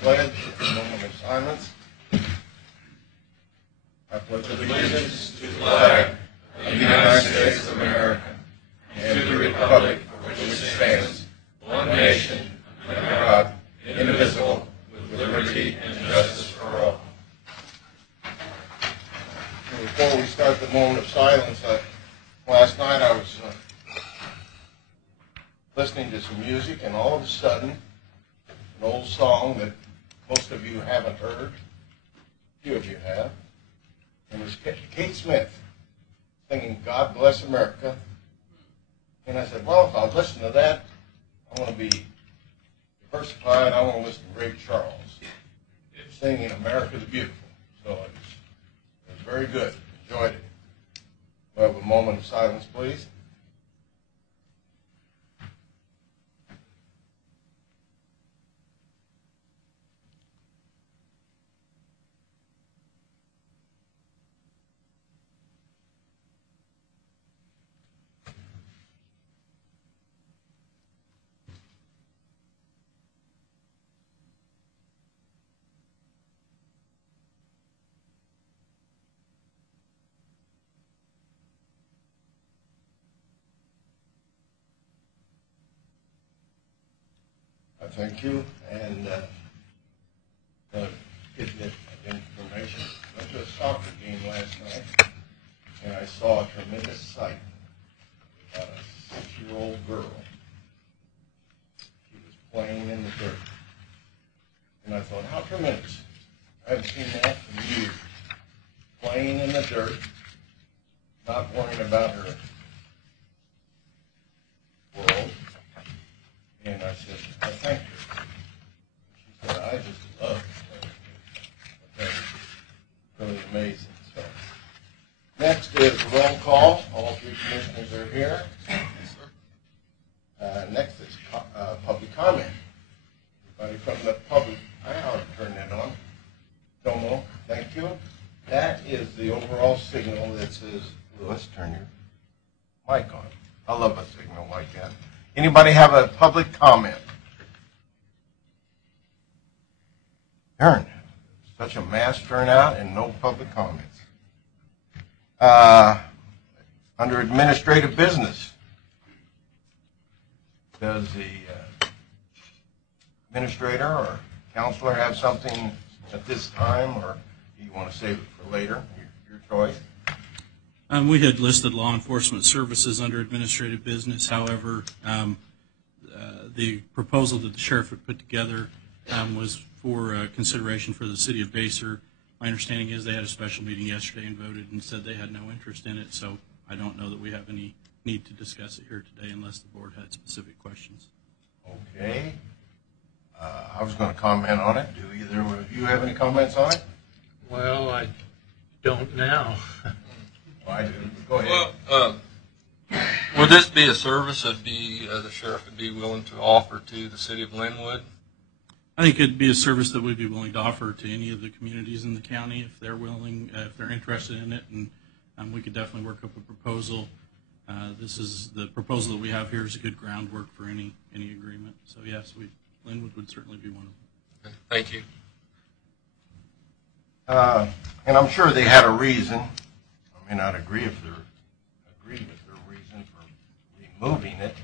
pledge, a moment of silence. I pledge allegiance to the flag of the United States of America and to the republic for which it stands, one nation, under God, indivisible, with liberty and justice for all. Before we start the moment of silence, last night I was listening to some music, and all of a sudden, an old song that most of you haven't heard, a few of you have, and it was Kate Smith singing "God Bless America." And I said, well, if I listen to that, I want to be diversified. I want to listen to Ray Charles singing "America the Beautiful." So it was very good. Enjoyed it. We'll have a moment of silence, please. Thank you. And getting information. I went to a soccer game last night, and I saw a tremendous sight about a 6-year-old girl. She was playing in the dirt. And I thought, how tremendous. I haven't seen that in years. Playing in the dirt, not worrying about her world. And I said, I thank her. She said, I just love it. Okay. Really amazing. So, next is roll call. All 3 commissioners are here. Next is public comment. Anybody from the public? I ought to turn that on. Tomo, thank you. That is the overall signal that says, Louis, turn your mic on. I love a signal like that. Anybody have a public comment? Darn, such a mass turnout and no public comments. Under administrative business, does the administrator or counselor have something at this time, or do you want to save it for later? Your choice. We had listed law enforcement services under administrative business. However, the proposal that the sheriff had put together was for consideration for the city of Basor. My understanding is they had a special meeting yesterday and voted and said they had no interest in it, so I don't know that we have any need to discuss it here today unless the board had specific questions. Okay. I was going to comment on it. Do either of you have any comments on it? Well, I don't now. I do. Go ahead. Well, would this be a service that the sheriff would be willing to offer to the city of Linwood? I think it'd be a service that we'd be willing to offer to any of the communities in the county if they're willing, if they're interested in it, and we could definitely work up a proposal. This is the proposal that we have here is a good groundwork for any agreement. So yes, Linwood would certainly be one of them. Okay, thank you. And I'm sure they had a reason. I may not agree with their reason for removing it.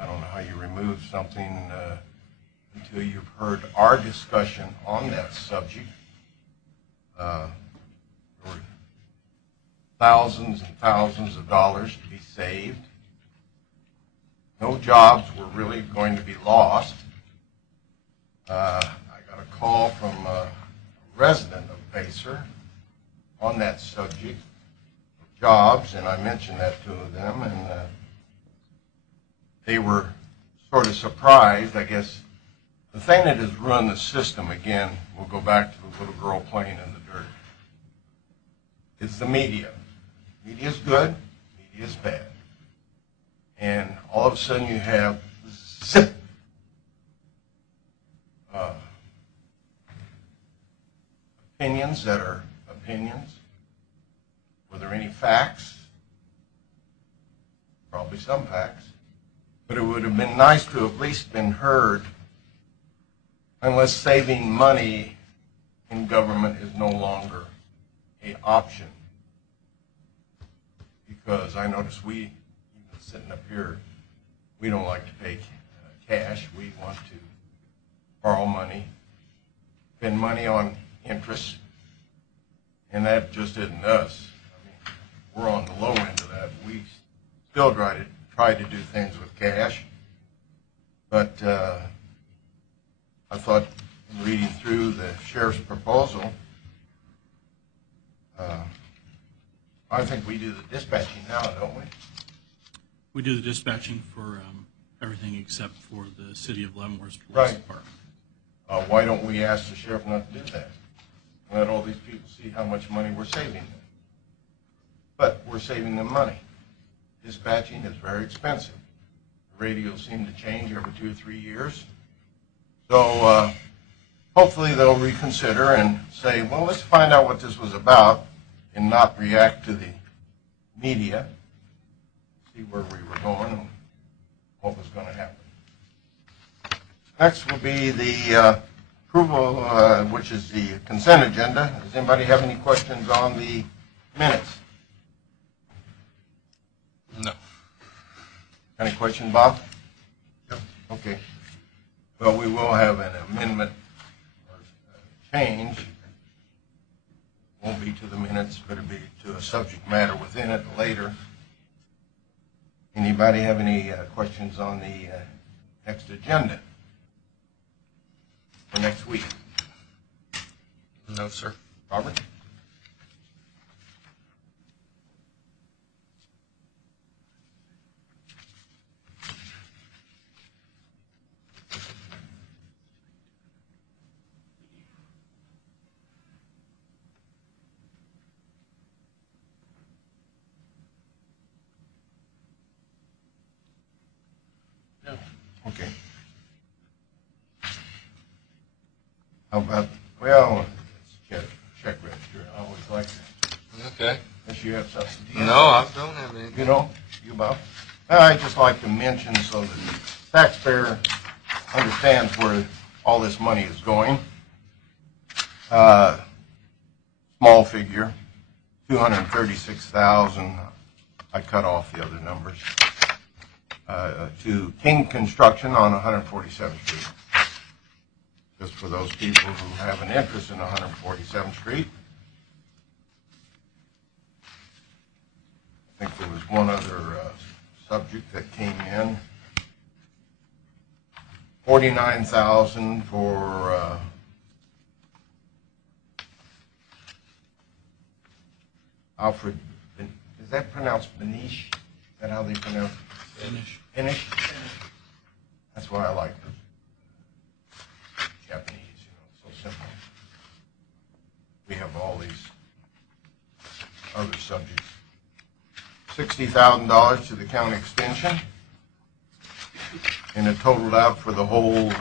I don't know how you remove something until you've heard our discussion on that subject. There were thousands and thousands of dollars to be saved. No jobs were really going to be lost. I got a call from a resident of Basor on that subject of jobs, and I mentioned that to them, and they were sort of surprised. I guess the thing that has ruined the system, again, we'll go back to the little girl playing in the dirt, is the media. Media is good, media is bad. And all of a sudden you have zip. Opinions that are opinions. Were there any facts? Probably some facts. But it would have been nice to have at least been heard unless saving money in government is no longer an option. Because I notice we, even sitting up here, we don't like to pay cash. We want to borrow money, spend money on interest, and that just isn't us. I mean, we're on the low end of that. We still try to do things with cash, but I thought in reading through the sheriff's proposal, I think we do the dispatching now, don't we? We do the dispatching for everything except for the City of Leavenworth's Police Right. Department. Why don't we ask the sheriff not to do that? Let all these people see how much money we're saving them. But we're saving them money. Dispatching is very expensive. The radios seem to change every 2 or 3 years. So hopefully they'll reconsider and say, well, let's find out what this was about and not react to the media, see where we were going and what was going to happen. Next will be the approval, which is the consent agenda. Does anybody have any questions on the minutes? No. Any question, Bob? No. Okay. Well, we will have an amendment or change. Won't be to the minutes, but it'll be to a subject matter within it later. Anybody have any questions on the next agenda for next week? No, sir. Robert? No. Okay. How about, well, let's check register. I always like that. Okay. Unless you have something. No, I don't have anything. You know, you Bob? I just like to mention so that the taxpayer understands where all this money is going. Small figure, 236,000. I cut off the other numbers. To King Construction on 147th Street. Just for those people who have an interest in 147th Street. I think there was one other subject that came in. 49,000 for Alfred. Is that pronounced Benish? Is that how they pronounce it? Finish. That's why I like the Japanese, so simple. We have all these other subjects. $60,000 to the county extension, and it totaled out for the whole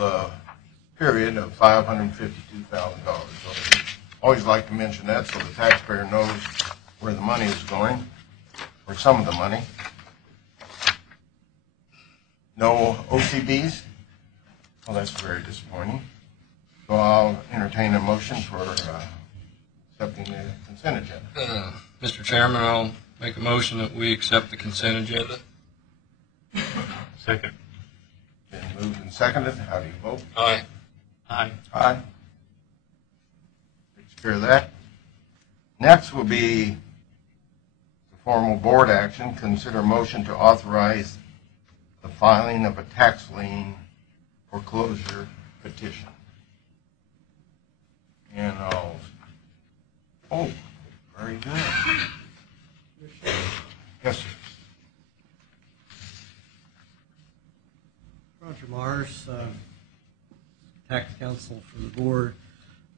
period of $552,000. So we always like to mention that so the taxpayer knows where the money is going, or some of the money. No OCBs? Well, that's very disappointing. So I'll entertain a motion for accepting the consent agenda. Mr. Chairman, I'll make a motion that we accept the consent agenda. Second. Been moved and seconded. How do you vote? Aye. Aye. Aye. Takes care of that. Next will be the formal board action. Consider motion to authorize the filing of a tax lien foreclosure petition. And oh, very good. Yes, sir. Roger Mars, tax counsel for the board.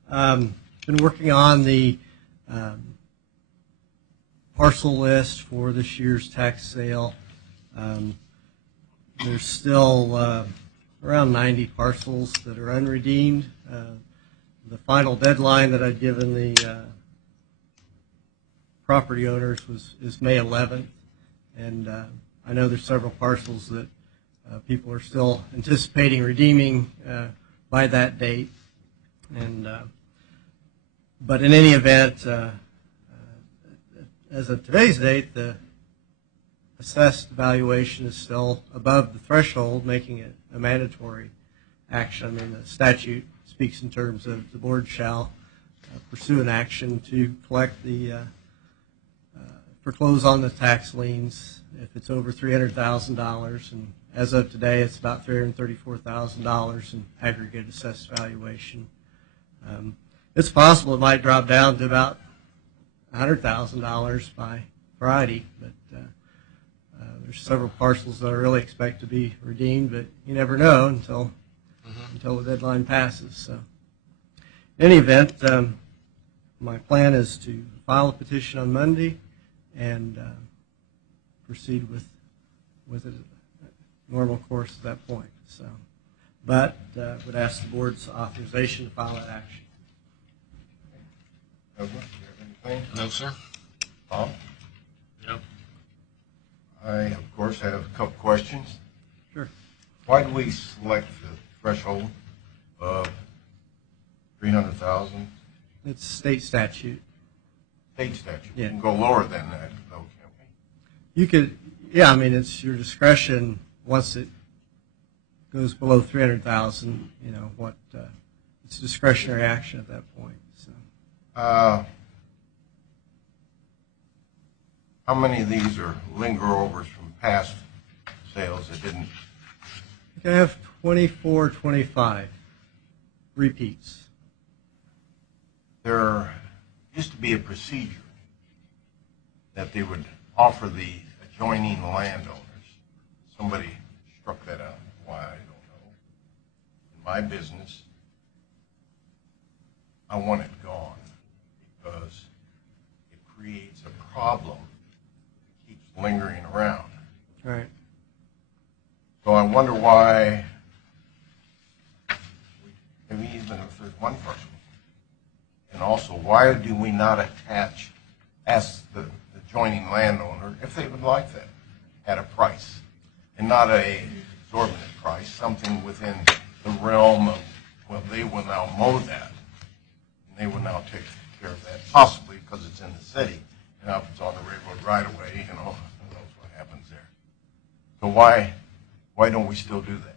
Been working on the parcel list for this year's tax sale. There's still around 90 parcels that are unredeemed. The final deadline that I'd given the property owners is May 11th, and I know there's several parcels that people are still anticipating redeeming by that date. And but in any event, as of today's date, the assessed valuation is still above the threshold, making it a mandatory action. I mean, the statute speaks in terms of the board shall pursue an action to collect the foreclose on the tax liens if it's over $300,000, and as of today, it's about $334,000 in aggregate assessed valuation. It's possible it might drop down to about $100,000 by Friday, but there's several parcels that I really expect to be redeemed, but you never know until the deadline passes. So, in any event, my plan is to file a petition on Monday and proceed with it normal course at that point. So, but would ask the board's authorization to file that action. Douglas, do you have anything? No, sir. Bob? No. I, of course, have a couple questions. Sure. Why do we select the threshold of 300,000? It's state statute. State statute. Yeah. We can go lower than that, though, can't we? You could, yeah. I mean, it's your discretion once it goes below 300,000. You know what? It's discretionary action at that point. So. How many of these are linger-overs from past sales that didn't? I think I have 24, 25 repeats. There used to be a procedure that they would offer the adjoining landowners. Somebody struck that out. Why, I don't know. In my business, I want it gone because it creates a problem that keeps lingering around. Right. So I wonder why, maybe even if there's one person, and also why do we not ask the adjoining landowner if they would like that at a price, and not a exorbitant price, something within the realm of, well, they will now mow that, and they will now take care of that, possibly because it's in the city, and if it's on the railroad right away, you know, who knows what happens there. So why don't we still do that?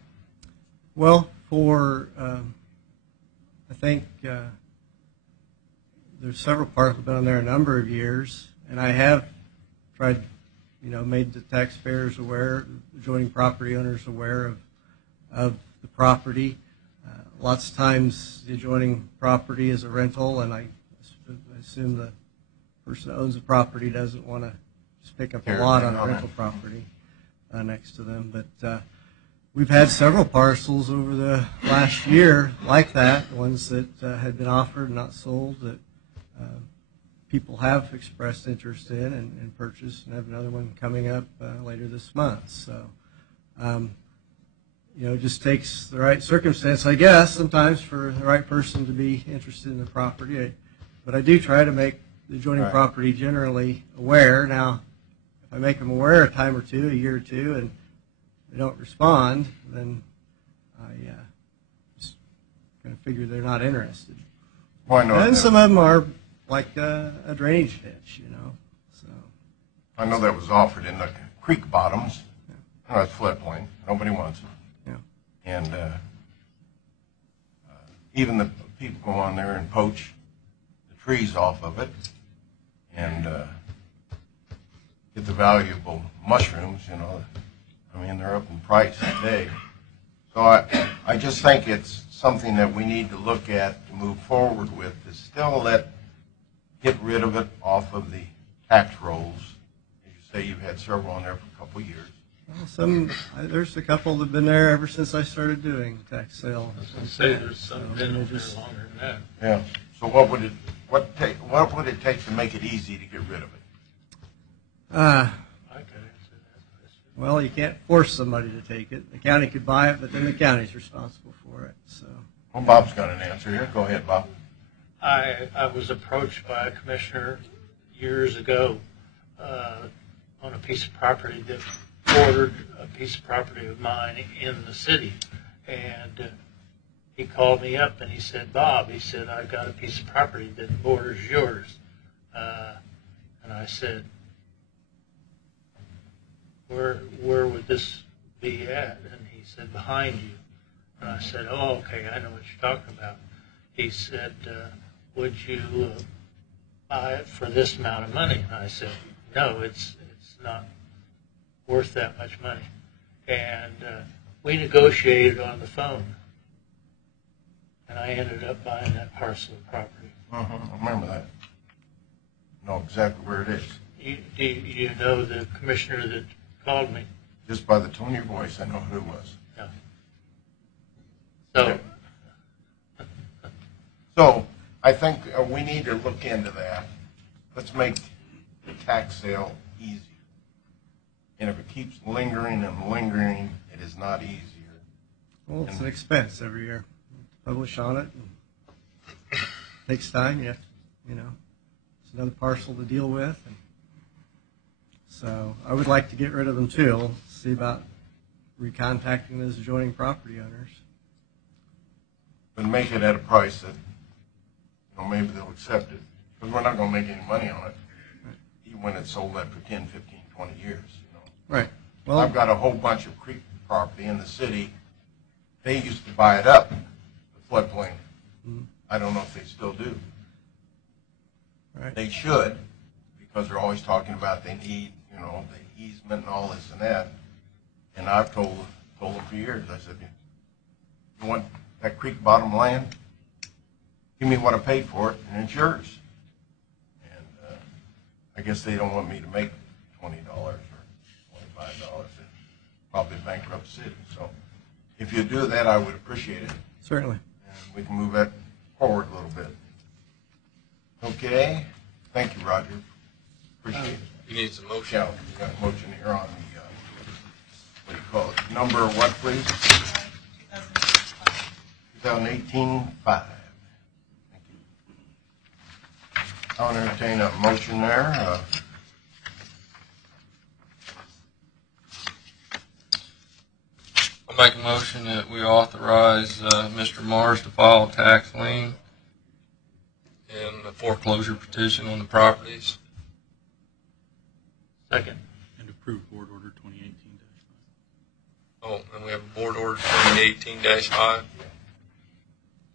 Well, for I think there's several parks that have been on there a number of years, and I have tried, made the taxpayers aware, adjoining property owners aware of the property. Lots of times the adjoining property is a rental, and I assume the person that owns the property doesn't want to just pick up a lot on a rental property next to them. But we've had several parcels over the last year like that, ones that had been offered and not sold, that people have expressed interest in and purchased, and have another one coming up later this month. So, it just takes the right circumstance, I guess, sometimes for the right person to be interested in the property. But I do try to make the adjoining property generally aware. Now, if I make them aware a time or two, a year or two, and they don't respond, then I just kind of figure they're not interested. Why not? And some of them are like a drainage ditch, So I know that was offered in the creek bottoms. Yeah. That's floodplain. Nobody wants it. Yeah. And even the people go on there and poach the trees off of it and get the valuable mushrooms, I mean, they're up in price today. So I just think it's something that we need to look at to move forward with, is still get rid of it off of the tax rolls. As you say, you've had several on there for a couple of years. Well, there's a couple that have been there ever since I started doing tax sale. I was going to say there's some been over there longer than that. Yeah. So what would it take to make it easy to get rid of it? I could answer that question. Well, you can't force somebody to take it. The county could buy it, but then the county's responsible for it. So. Well, Bob's got an answer here. Go ahead, Bob. I was approached by a commissioner years ago on a piece of property that bordered a piece of property of mine in the city, and he called me up and he said, Bob, he said, I've got a piece of property that borders yours. And I said, where would this be at? And he said, behind you. And I said, oh, okay, I know what you're talking about. He said, would you buy it for this amount of money? And I said, no, it's not worth that much money. And we negotiated on the phone. And I ended up buying that parcel of property. I remember that. Know exactly where it is. Do you know the commissioner that called me? Just by the tone of your voice, I know who it was. Yeah. So, So I think we need to look into that. Let's make the tax sale easier. And if it keeps lingering and lingering, it is not easier. Well, it's an expense every year. Publish on it. And takes time. You know, it's another parcel to deal with. And so I would like to get rid of them too. I'll see about recontacting those adjoining property owners. But make it at a price that, maybe they'll accept it. Because we're not going to make any money on it, even when it's sold after 10, 15, 20 years. Right. Well, I've got a whole bunch of creek property in the city. They used to buy it up, the floodplain. I don't know if they still do. right. They should, because they're always talking about they need, the easement and all this and that. And I've told them for years, I said, you want that creek bottom land? Give me what I paid for it, and it's yours. And I guess they don't want me to make $20 or $25. It'd probably bankrupt the city. So if you do that, I would appreciate it. Certainly. And we can move that forward a little bit. Okay. Thank you, Roger. Appreciate it. You need some motion. Yeah, we got a motion here on the, what do you call it? Number what, please? 2018-5. Thank you. I'll entertain a motion there. I'll make a motion that we authorize Mr. Mars to file a tax lien and a foreclosure petition on the properties. second. And approve board order 2018-5. Oh, and we have a board order 2018-5.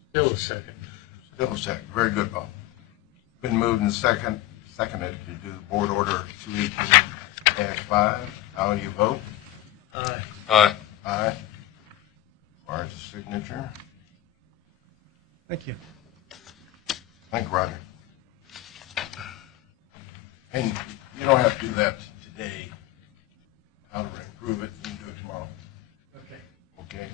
Still a second. Still a second. Very good, Bob. Been moved and seconded to do board order 218-5. How do you vote? Aye. Aye. Aye. Requires a signature. Thank you. Thank you, Roger. And you don't have to do that today. How to improve it, you can do it tomorrow. Okay. Okay?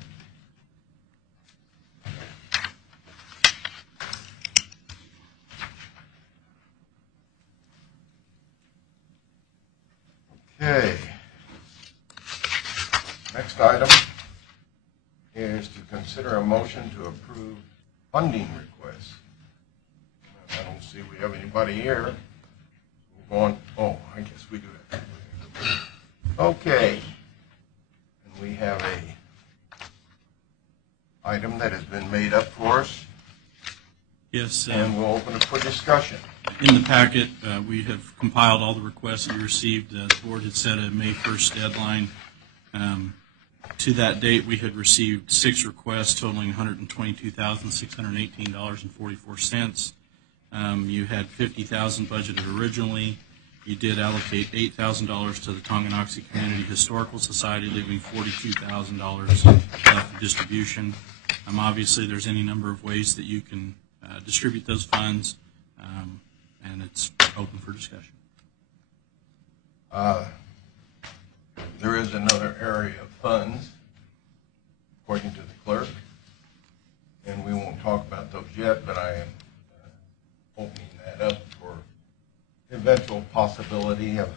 Okay. Next item is to consider a motion to approve funding requests. I don't see we have anybody here. We're going, oh, I guess we do that. Okay. And we have a item that has been made up for us, Yes. and we'll open it for discussion. In the packet, we have compiled all the requests we received. The board had set a May 1st deadline. To that date, we had received 6 requests totaling $122,618.44. You had $50,000 budgeted originally. You did allocate $8,000 to the Tonganoxie Community Historical Society, leaving $42,000 left for distribution. Obviously, there's any number of ways that you can distribute those funds, and it's open for discussion. There is another area of funds, according to the clerk, and we won't talk about those yet, but I am opening that up for the eventual possibility of,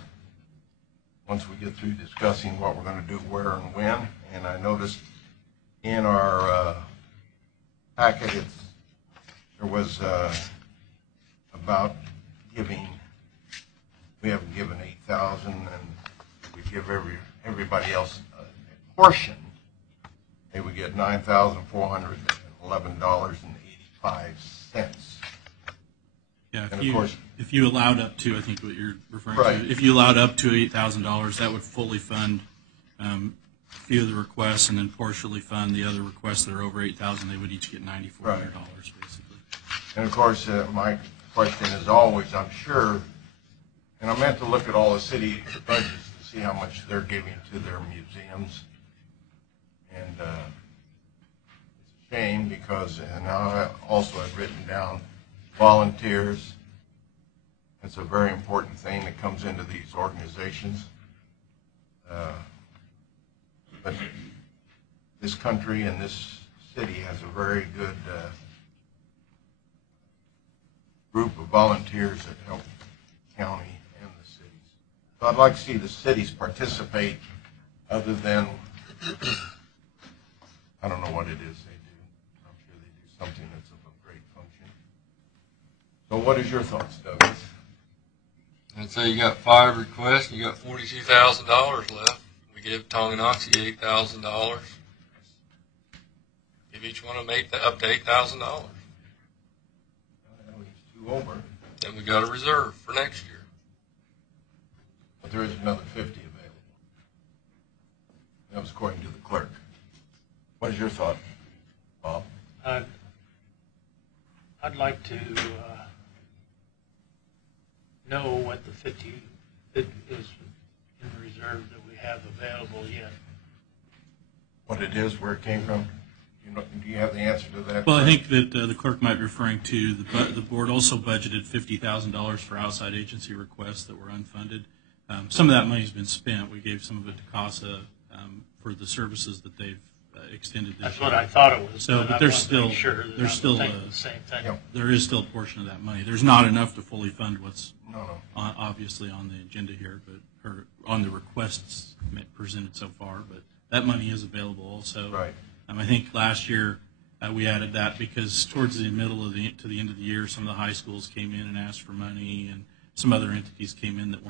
once we get through discussing what we're going to do where and when. And I noticed in our packet there was about giving, we haven't given 8,000, and we give everybody else a portion. They would get 9,411 $11.85. Yeah, And of course, if you allowed up to, I think what you're referring Right. to, if you allowed up to $8,000, that would fully fund a few of the requests, and then partially fund the other requests that are over $8,000. They would each get $9,400 basically. and of course, my question is always, I'm sure, and I meant to look at all the city budgets to see how much they're giving to their museums. And it's a shame because, and now I also have written down volunteers. It's a very important thing that comes into these organizations. But this country and this city has a very good group of volunteers that help the county and the cities. So I'd like to see the cities participate other than, I don't know what it is they do. I'm sure they do something that's of a great function. So what is your thoughts, Douglas? I'd say you got 5 requests, you got $42,000 left. We give Tonganoxie $8,000. Give each one of them up to $8,000. That leaves 2 over, Then we got a reserve for next year. but there is another 50 available. That was according to the clerk. What is your thought, Bob? I'd like to know what the 50 is in reserve that we have available yet. What it is, where it came from? Do you have the answer to that? Well, I think that the clerk might be referring to the board also budgeted $50,000 for outside agency requests that were unfunded. Some of that money has been spent. We gave some of it to CASA for the services that they've extended this That's year. what I thought it was. So, but there's still the same thing. Yep. there is still a portion of that money. There's not enough to fully fund what's No. obviously on the agenda here, but or on the requests presented so far. But that money is available also. Right. I think last year we added that because towards the middle of to the end of the year, some of the high schools came in and asked for money, and some other entities came in that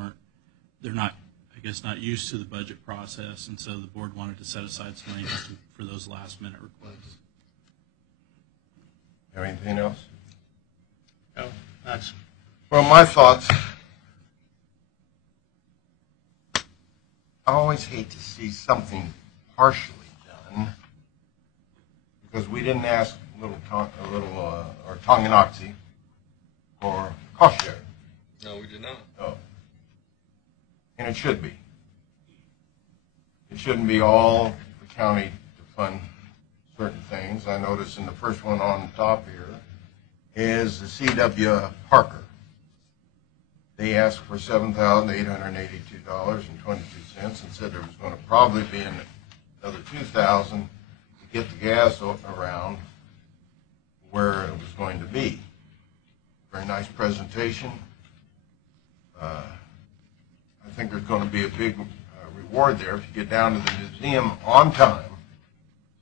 they're not, I guess, not used to the budget process, and so the board wanted to set aside some money for those last minute requests. Have anything else? No, that's Well, my thoughts, I always hate to see something partially done because we didn't ask Tonganoxie for cost share. No, we did not. Oh. And it should be. It shouldn't be all the county to fund certain things. I noticed in the first one on top here is the C.W. Parker. They asked for $7,882.22 and said there was going to probably be another $2,000 to get the gas around where it was going to be. Very nice presentation. I think there's going to be a big reward there if you get down to the museum on time.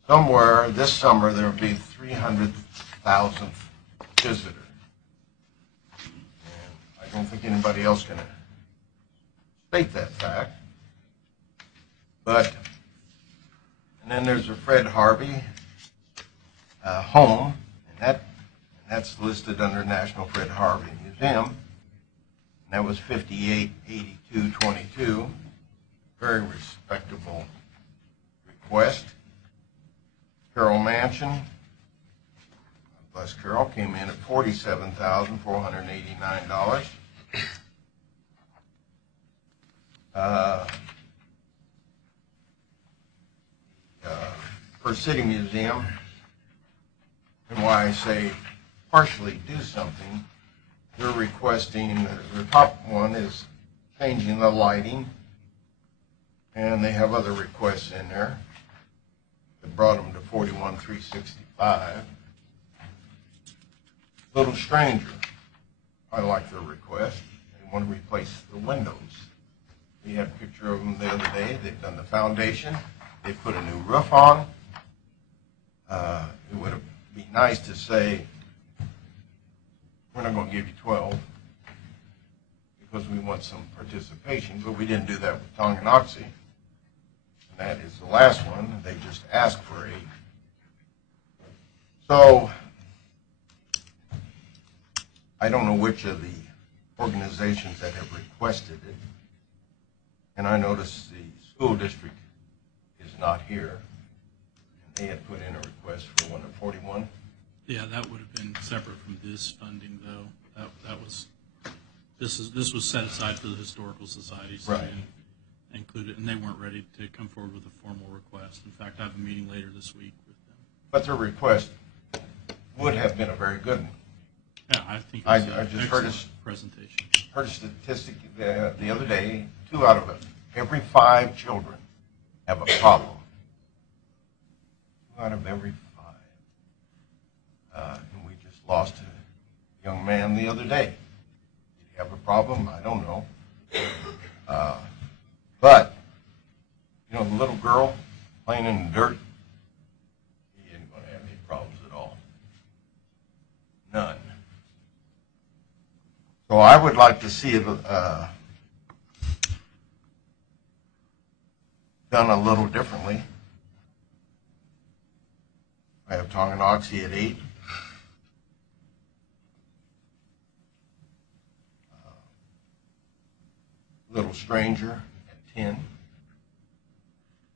Somewhere this summer there will be 300,000th visitor. And I don't think anybody else can state that fact. But, and then there's a Fred Harvey home, and that's listed under National Fred Harvey Museum. And that was $58,8222. Very respectable request. Carroll Mansion, bless Carroll, came in at $47,489. For City Museum, and why I say partially do something, they're requesting, the top one is changing the lighting, and they have other requests in there that brought them to $41,365. Little Stranger, I like their request. They want to replace the windows. We had a picture of them the other day. They've done the foundation. They put a new roof on. It would be nice to say, we're not going to give you 12 because we want some participation, but we didn't do that with Tonganoxie. And that is the last one. They just asked for a So, I don't know which of the organizations that have requested it, and I noticed the school district is not here, and they had put in a request for one of 41. Yeah, that would have been separate from this funding, though. This was set aside for the historical society, so Right. we didn't include it, and they weren't ready to come forward with a formal request. In fact, I have a meeting later this week with them. But their request would have been a very good one. Yeah, I think it was I an just heard excellent presentation. Heard a statistic the other day, 2 out of every 5 children have a problem. 2 out of every 5. And we just lost a young man the other day. Did he have a problem? I don't know. But, you know, the little girl playing in the dirt, he ain't going to have any problems at all. None. So I would like to see it done a little differently. I have Tonganoxie at 8. Little Stranger at 10.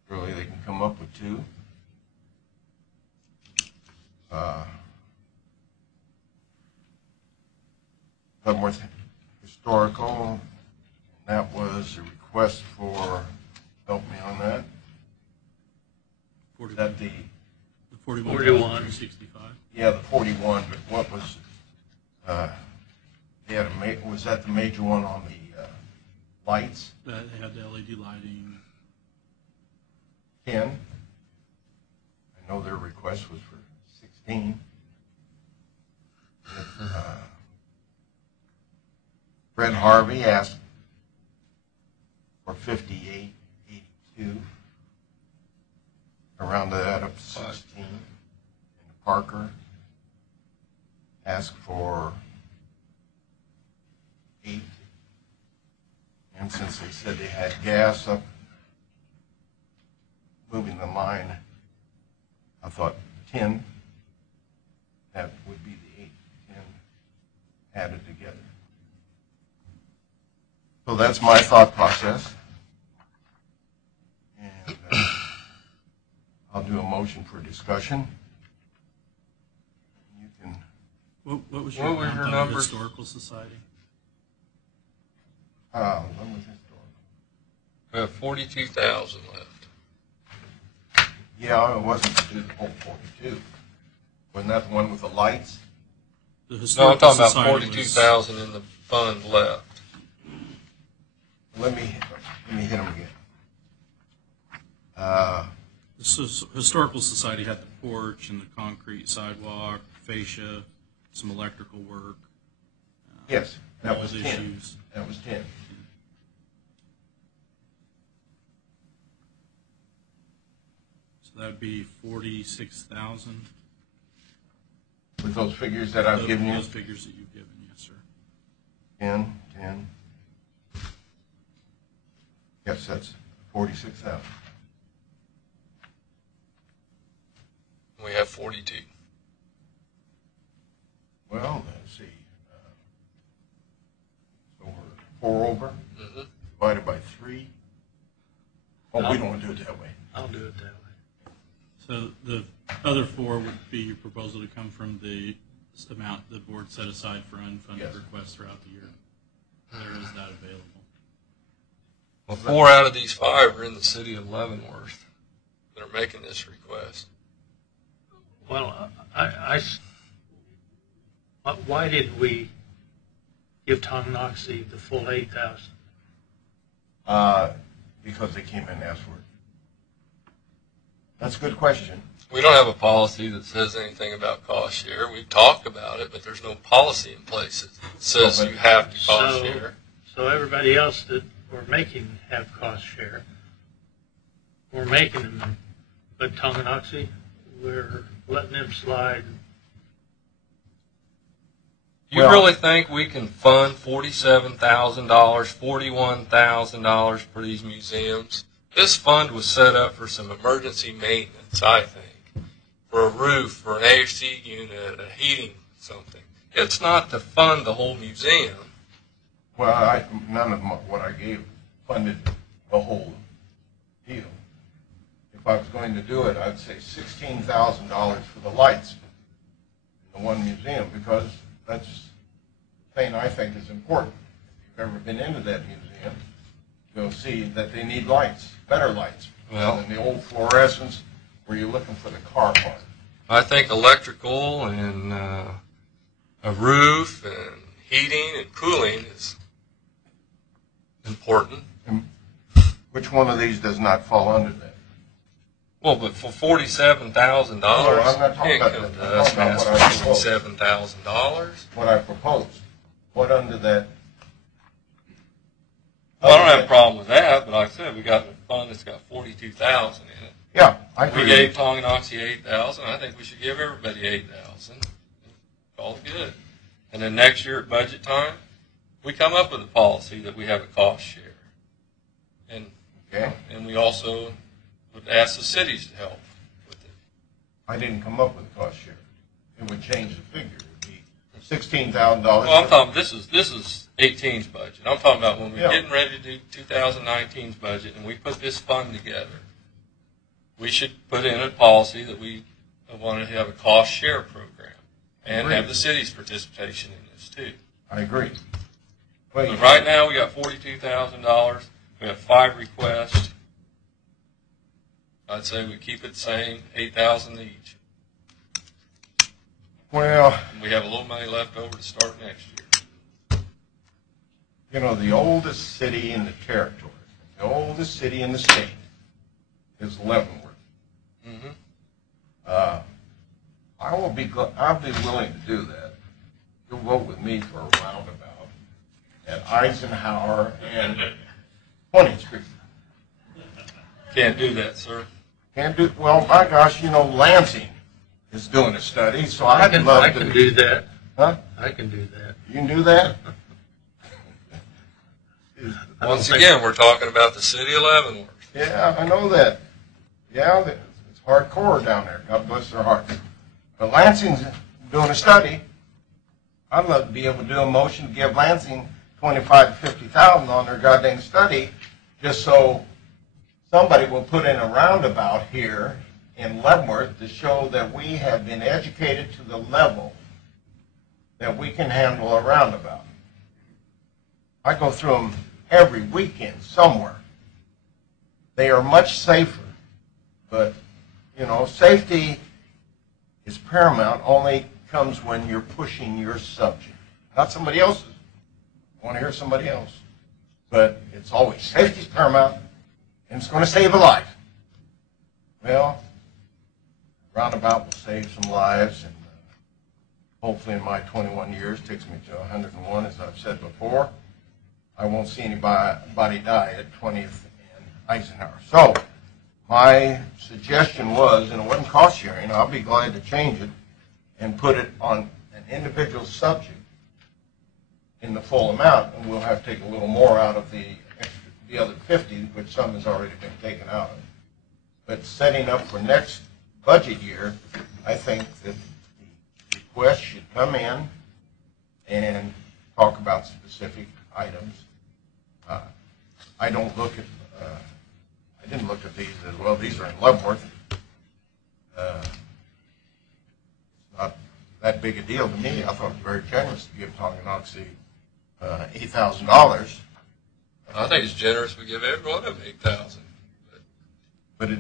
Surely they can come up with 2. Leavenworth Historical, that was a request for, help me on that. Is that the, 41. 365. yeah, the 41, but what was, they had was that the major one on the lights? They had the LED lighting. 10. I know their request was for 16. Fred Harvey asked for 58.82. Around that up to 16. And Parker asked for 8. And since they said they had gas up moving the line, I thought 10, that would be the 8, 10 added together. So that's my thought process. And I'll do a motion for discussion. You can. What was What your was amount your on the numbers? historical society? When was this going? We have 42,000 left. Yeah, it wasn't to do the whole 42. Wasn't that the one with the lights? The No, I'm historical talking about society 42,000 in the fund left. Let me hit them again. The historical society had the porch and the concrete sidewalk, fascia, some electrical work. Yes, that was those 10. issues. That was 10. So that would be 46,000. With those figures that I've given you. Those figures that you've given, yes, sir. 10, 10. Yes, that's 46,000. We have 42. Well, let's see. So we're 4 over, Mm-hmm. divided by 3. Oh, we don't want to do it that way. I'll do it that way. So the other 4 would be your proposal to come from the amount the board set aside for unfunded Yes. requests throughout the year. There is that available. Well, 4 out of these 5 are in the city of Leavenworth that are making this request. Well, why did we give Tonganoxie the full 8,000? Because they came in and asked for it. That's a good question. We don't have a policy that says anything about cost share. We've talked about it, but there's no policy in place that says you have to cost share. So everybody else that we're making have cost share. We're making them, but Tonganoxie, we're letting them slide. You Well- really think we can fund $47,000, $41,000 for these museums? This fund was set up for some emergency maintenance, I think. for a roof, for an AC unit, a heating, something. It's not to fund the whole museum. Well, none of what I gave funded the whole deal. If I was going to do it, I'd say $16,000 for the lights in the one museum, because that's the thing I think is important. If you've ever been into that museum, you'll see that they need lights, better lights, than the old fluorescents where you're looking for the car part. I think electrical and a roof and heating and cooling is important. And which one of these does not fall under that? Well, but for $47,000, I'm not talking you about can't come that. to I'm us talking and about ask what I for proposed. $57,000. What I proposed. What under that? Well, I don't have a problem with that, but like I said, we got a fund that's got $42,000 in it. Yeah, I agree. We gave Tonganoxie $8,000. I think we should give everybody $8,000. All good. And then next year at budget time, we come up with a policy that we have a cost share, and we also would ask the cities to help with it. I didn't come up with a cost share. It would change the figure. It would be $16,000. Well, I'm talking. This is 18's budget. I'm talking about when we're Yeah. getting ready to do 2019's budget, and we put this fund together. We should put in a policy that we want to have a cost share program and Agreed. have the city's participation in this too. I agree. Well, But right now we got $42,000. We have 5 requests. I'd say we keep it the same, $8,000 each. well, And we have a little money left over to start next year. you know, the oldest city in the territory, the oldest city in the state is Leavenworth. Mm-hmm. I'll be willing to do that. You'll vote with me for a roundabout at Eisenhower and 20th Street. Can't do that, sir. Can't do, well, my gosh, you know, Lansing is doing a study, so I'd love I to. can do that. Huh? I can do that. You can do that? Once again, we're talking about the city of Leavenworth. Yeah, I know that. Yeah, it's hardcore down there. God bless their hearts. But Lansing's doing a study. I'd love to be able to do a motion to give Lansing $25,000 to $50,000 on their goddamn study, just so somebody will put in a roundabout here in Leavenworth to show that we have been educated to the level that we can handle a roundabout. I go through them every weekend somewhere. They are much safer, but, you know, safety is paramount, only comes when you're pushing your subject, not somebody else's. I want to hear somebody else. But it's always safety's paramount, and it's going to save a life. Well, roundabout will save some lives, and hopefully in my 21 years, takes me to 101, as I've said before, I won't see anybody die at 20th and Eisenhower. So my suggestion was, and it wasn't cost sharing, I'll be glad to change it and put it on an individual subject in the full amount, and we'll have to take a little more out of the other 50, which some has already been taken out of. But setting up for next budget year, I think that the request should come in and talk about specific items. I don't look at, I didn't look at these as well. These are in Leavenworth. It's not that big a deal to me. I thought it was very generous to give Tonganoxie $8,000. I think it's generous we give everyone of $8,000. But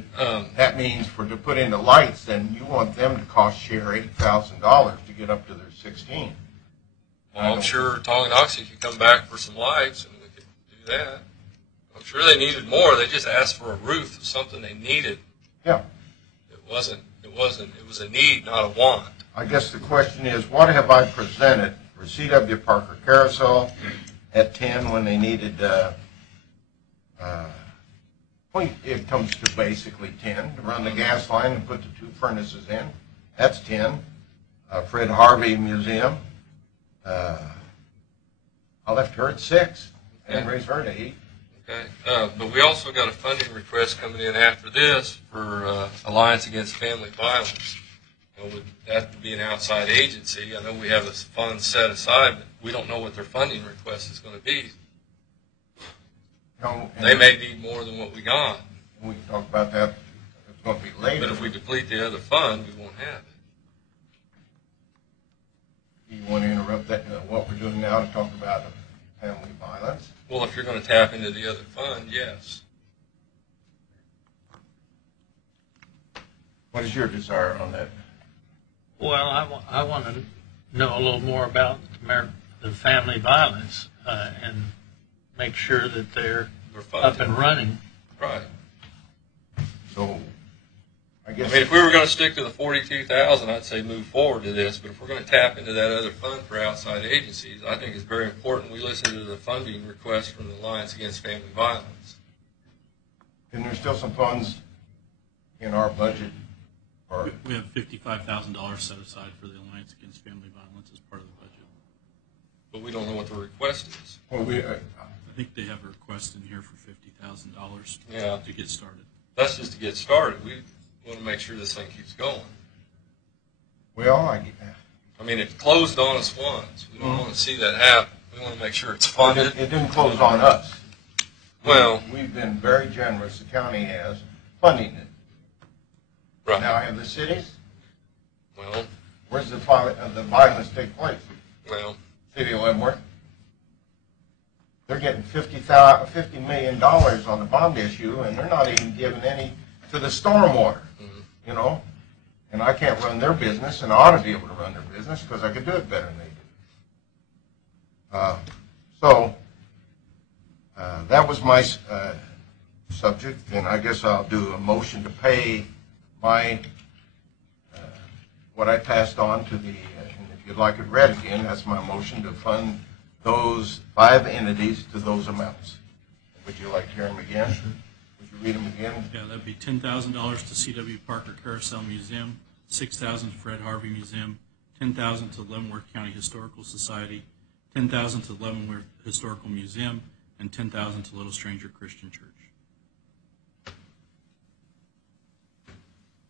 that means to put in the lights, then you want them to cost share $8,000 to get up to their 16. Well, I'm sure Tonganoxie could come back for some lights, and we could do that. I'm sure they needed more. They just asked for a roof of something they needed. Yeah. It was a need, not a want. I guess the question is, what have I presented for C.W. Parker Carousel at 10 when they needed, well, it comes to basically 10 to run the gas line and put the 2 furnaces in. That's 10. Fred Harvey Museum, I left her at 6 and raised her to 8. Okay, but we also got a funding request coming in after this for Alliance Against Family Violence. would that be an outside agency? I know we have this fund set aside, but we don't know what their funding request is going to be. No, They may need more than what we got. we can talk about that. It's going to be later. But if we deplete the other fund, we won't have it. You want to interrupt that, what we're doing now to talk about family violence? Well, if you're going to tap into the other fund, yes. What is your desire on that? Well, I want to know a little more about the family violence and make sure that they're up and running. Right. So, I guess. I mean, if we were going to stick to the 42,000, I'd say move forward to this. But if we're going to tap into that other fund for outside agencies, I think it's very important we listen to the funding request from the Alliance Against Family Violence. And there's still some funds in our budget. Or, We have $55,000 set aside for the Alliance Against Family Violence as part of the budget. But we don't know what the request is. well, I think they have a request in here for $50,000 Yeah. to get started. That's just to get started. We want to make sure this thing keeps going. I mean, it closed on us once. We don't want to see that happen. We want to make sure it's funded. it didn't close on us. Well, We've been very generous, the county has, funding it. right. Now, have the cities, Well, where's the violence take place? well, City of Leavenworth. They're getting $50 million on the bond issue, and they're not even giving any to the stormwater, you know? And I can't run their business, and I ought to be able to run their business because I could do it better than they do. So that was my subject, and I guess I'll do a motion to pay my what I passed on to the, and if you'd like it read again, that's my motion to fund those 5 entities to those amounts. Would you like to hear them again? Would you read them again? Yeah, that'd be $10,000 to C.W. Parker Carousel Museum, $6,000 to Fred Harvey Museum, $10,000 to Leavenworth County Historical Society, $10,000 to Leavenworth Historical Museum, and $10,000 to Little Stranger Christian Church.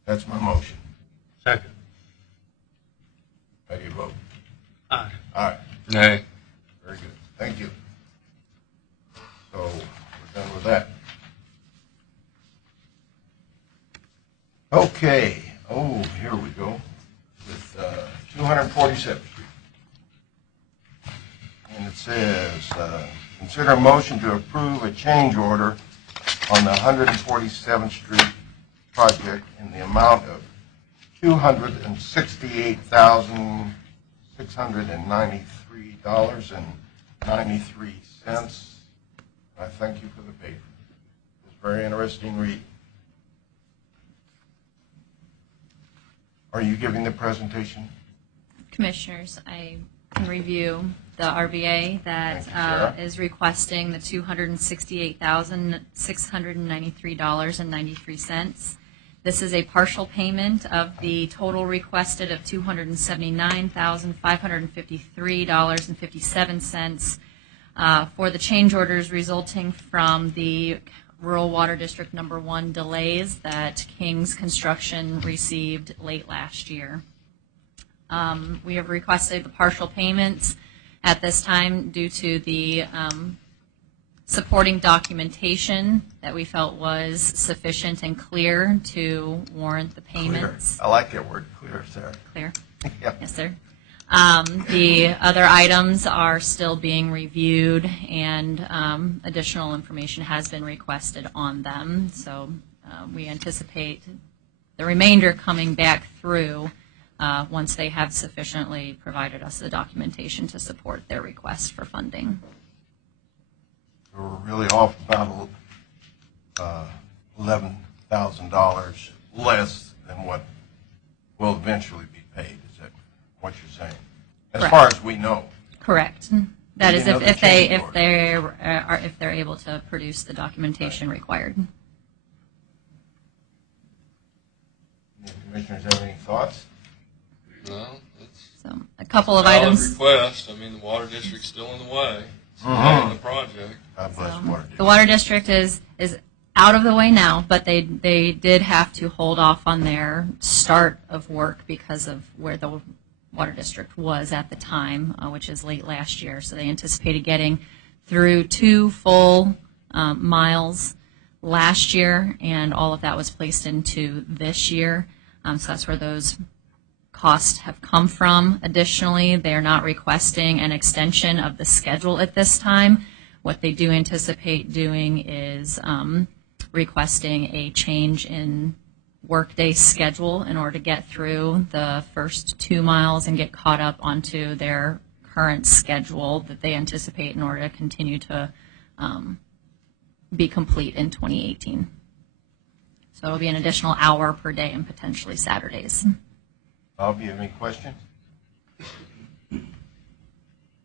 That's my motion. Second. How do you vote? Aye. All right. nay. Very good. Thank you. So we're done with that. Okay. Oh, here we go. With 247th Street. And it says, consider a motion to approve a change order on the 147th Street project in the amount of $268,693.93. I thank you for the paper. It's a very interesting read. Are you giving the presentation? Commissioners, I can review the RBA Thank you, that Sarah. is requesting the $268,693.93. This is a partial payment of the total requested of $279,553.57 for the change orders resulting from the Rural Water District Number 1 delays that King's Construction received late last year. We have requested the partial payments at this time due to the supporting documentation that we felt was sufficient and clear to warrant the payments. Clear. I like that word, clear, Sarah. Clear? Yep. Yes, sir. The other items are still being reviewed, and additional information has been requested on them. So we anticipate the remainder coming back through once they have sufficiently provided us the documentation to support their request for funding. We're really off about $11,000 less than what will eventually be paid. Is that what you're saying? As Correct. far as we know. Correct. That is You know the if change order. they're able to produce the documentation required. Any commissioners have any thoughts? No, it's So a couple of valid items. request. I mean, the water district's still in the way. It's Mhm. in the project. God bless So, Water the Water District is out of the way now, but they did have to hold off on their start of work because of where the water district was at the time, which is late last year. So they anticipated getting through 2 full miles last year, and all of that was placed into this year. So that's where those costs have come from. Additionally, they are not requesting an extension of the schedule at this time. What they do anticipate doing is requesting a change in workday schedule in order to get through the first 2 miles and get caught up onto their current schedule that they anticipate in order to continue to be complete in 2018. So it'll be an additional hour per day and potentially Saturdays. Bob, you have any questions?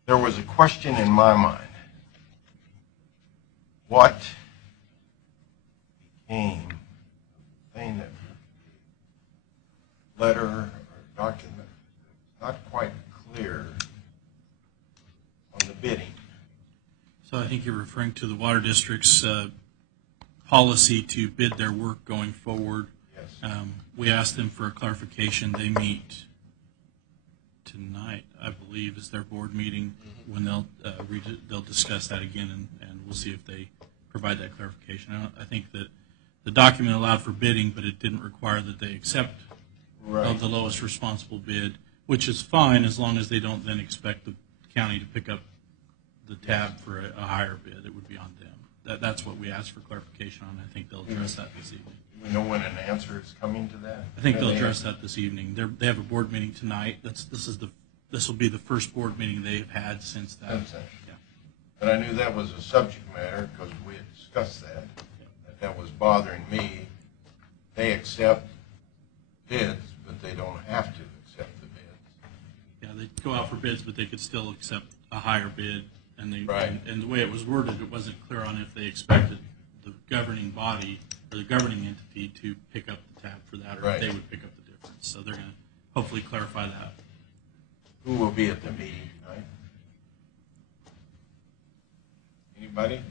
There was a question in my mind. What became the thing that letter or document not quite clear on the bidding? So I think you're referring to the water district's policy to bid their work going forward. Yes. We asked them for a clarification. They meet tonight, I believe, is their board meeting when they'll discuss that again, and we'll see if they provide that clarification. I think that the document allowed for bidding, but it didn't require that they accept of the lowest responsible bid, which is fine as long as they don't then expect the county to pick up the tab for a higher bid. It would be on them. That's what we asked for clarification on. I think they'll address that this evening. Do we know when an answer is coming to that? I think they'll address that this evening. They have a board meeting tonight. This will be the first board meeting they've had since that. Yeah. And I knew that was a subject matter because we had discussed that. That was bothering me. They accept bids, but they don't have to accept the bids. Yeah, they go out for bids, but they could still accept a higher bid. And and the way it was worded, it wasn't clear on if they expected the governing body or the governing entity to pick up the tab for that, or if they would pick up the difference. So they're going to hopefully clarify that. Who will be at the meeting tonight? Anybody?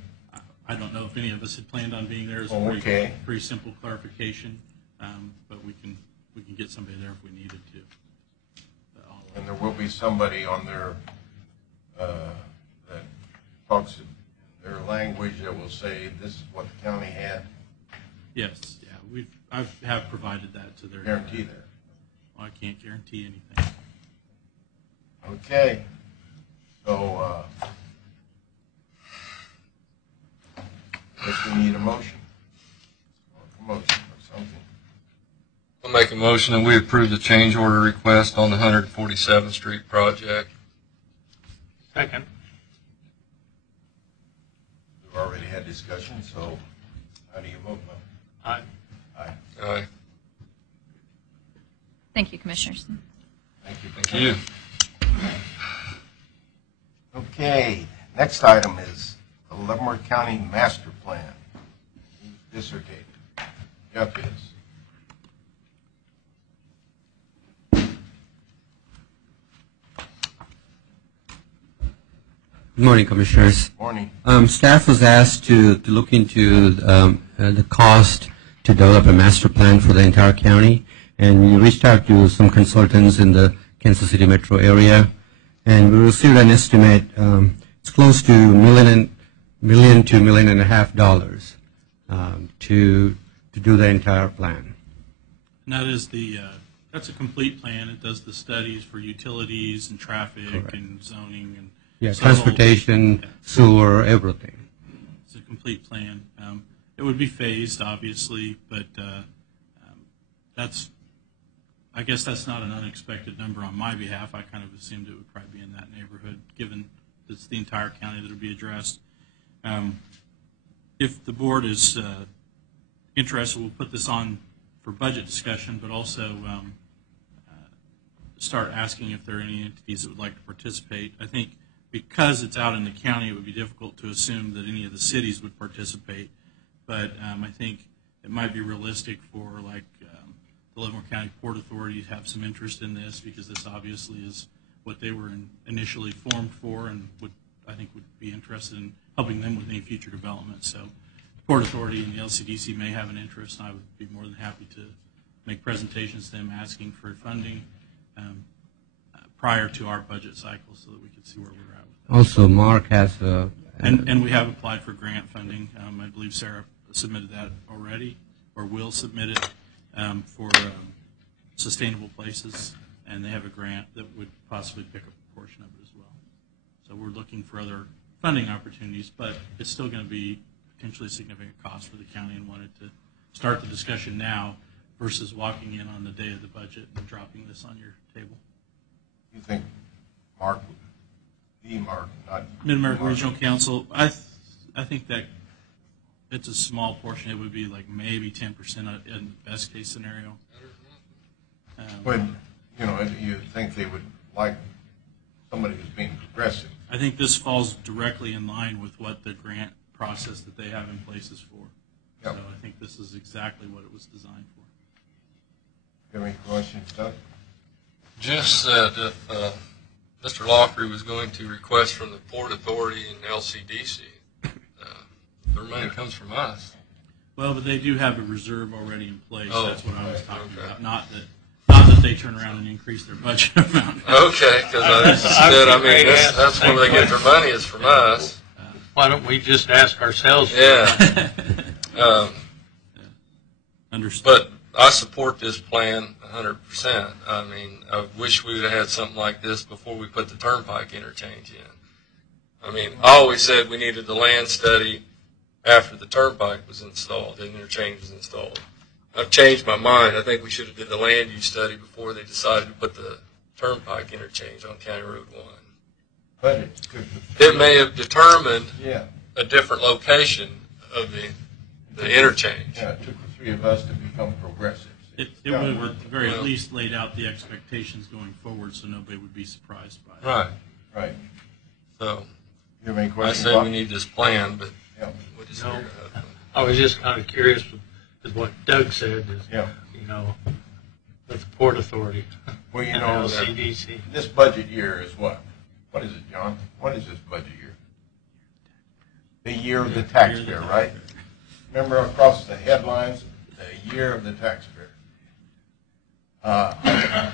I don't know if any of us had planned on being there. It's pretty simple clarification, but we can get somebody there if we needed to. And there will be somebody on there that talks in their language that will say this is what the county had. Yes, yeah, I have provided that to their guarantee there. Well, I can't guarantee anything. Okay, so guess we need a motion. A motion or something. I'll make a motion that we approve the change order request on the 147th Street project. Second. We've already had discussion, so how do you vote, Mo? Aye. Aye. Aye. Thank you, Commissioners. Thank you. Thank you. Okay, next item is the Leavenworth County Master Plan. Who's dissertating? Jeff is. Good morning, Commissioners. Morning. Staff was asked to look into the cost to develop a master plan for the entire county, and we reached out to some consultants in the Kansas City metro area, and we received an estimate. It's close to $1 million to $1.5 million to do the entire plan. And that is that's a complete plan. It does the studies for utilities and traffic and zoning and transportation, sewer, everything. It's a complete plan. It would be phased, obviously, but I guess that's not an unexpected number on my behalf. I kind of assumed it would probably be in that neighborhood, given it's the entire county that would be addressed. If the board is interested, we'll put this on for budget discussion, but also start asking if there are any entities that would like to participate. I think because it's out in the county, it would be difficult to assume that any of the cities would participate, but I think it might be realistic for like the Leavenworth County Port Authority to have some interest in this, because this obviously is what they were initially formed for, and I think would be interested in helping them with any future development. So Port Authority and the LCDC may have an interest, and I would be more than happy to make presentations to them asking for funding prior to our budget cycle so that we can see where we're at. Also, Mark has a... And we have applied for grant funding. I believe Sarah submitted that already, or will submit it for sustainable places, and they have a grant that would possibly pick up a portion of it as well. So we're looking for other funding opportunities, but it's still going to be potentially a significant cost for the county, and wanted to start the discussion now versus walking in on the day of the budget and dropping this on your table. You think Mark, the Mark, not Mid-American Regional Council, I think that it's a small portion. It would be like maybe 10% in the best case scenario. But, you know, you think they would like somebody who's being progressive. I think this falls directly in line with what the grant process that they have in place is for. Yep. So I think this is exactly what it was designed for. You have any questions, Doug? Just that if Mr. Lockery was going to request from the Port Authority and LCDC, their money comes from us. Well, but they do have a reserve already in place. Oh, That's what I was talking okay. about. Not that they turn around and increase their budget amount. Okay, because I said, I mean, that's where they get their money is from us. Why don't we just ask ourselves? Yeah. Understood. But I support this plan 100%. I mean, I wish we would have had something like this before we put the turnpike interchange in. I mean, I always said we needed the land study after the turnpike was installed, the interchange was installed. I've changed my mind. I think we should have did the land use study before they decided to put the turnpike interchange on County Road 1. But it's good. It may have determined Yeah. a different location of the interchange. Yeah, it took the three of us to become progressives. It would have at the very least laid out the expectations going forward so nobody would be surprised by it. Right. Right. So You have any I questions? say Bob? we need this plan, but Yeah. we just No. figure it out. I was just kind of curious with what Doug said, is, Yeah. you know, with the Port Authority Well, you and know, that LCDC. this budget year is what? What is it, John? What is this budget year? The year of the taxpayer, right? Remember across the headlines, the year of the taxpayer. I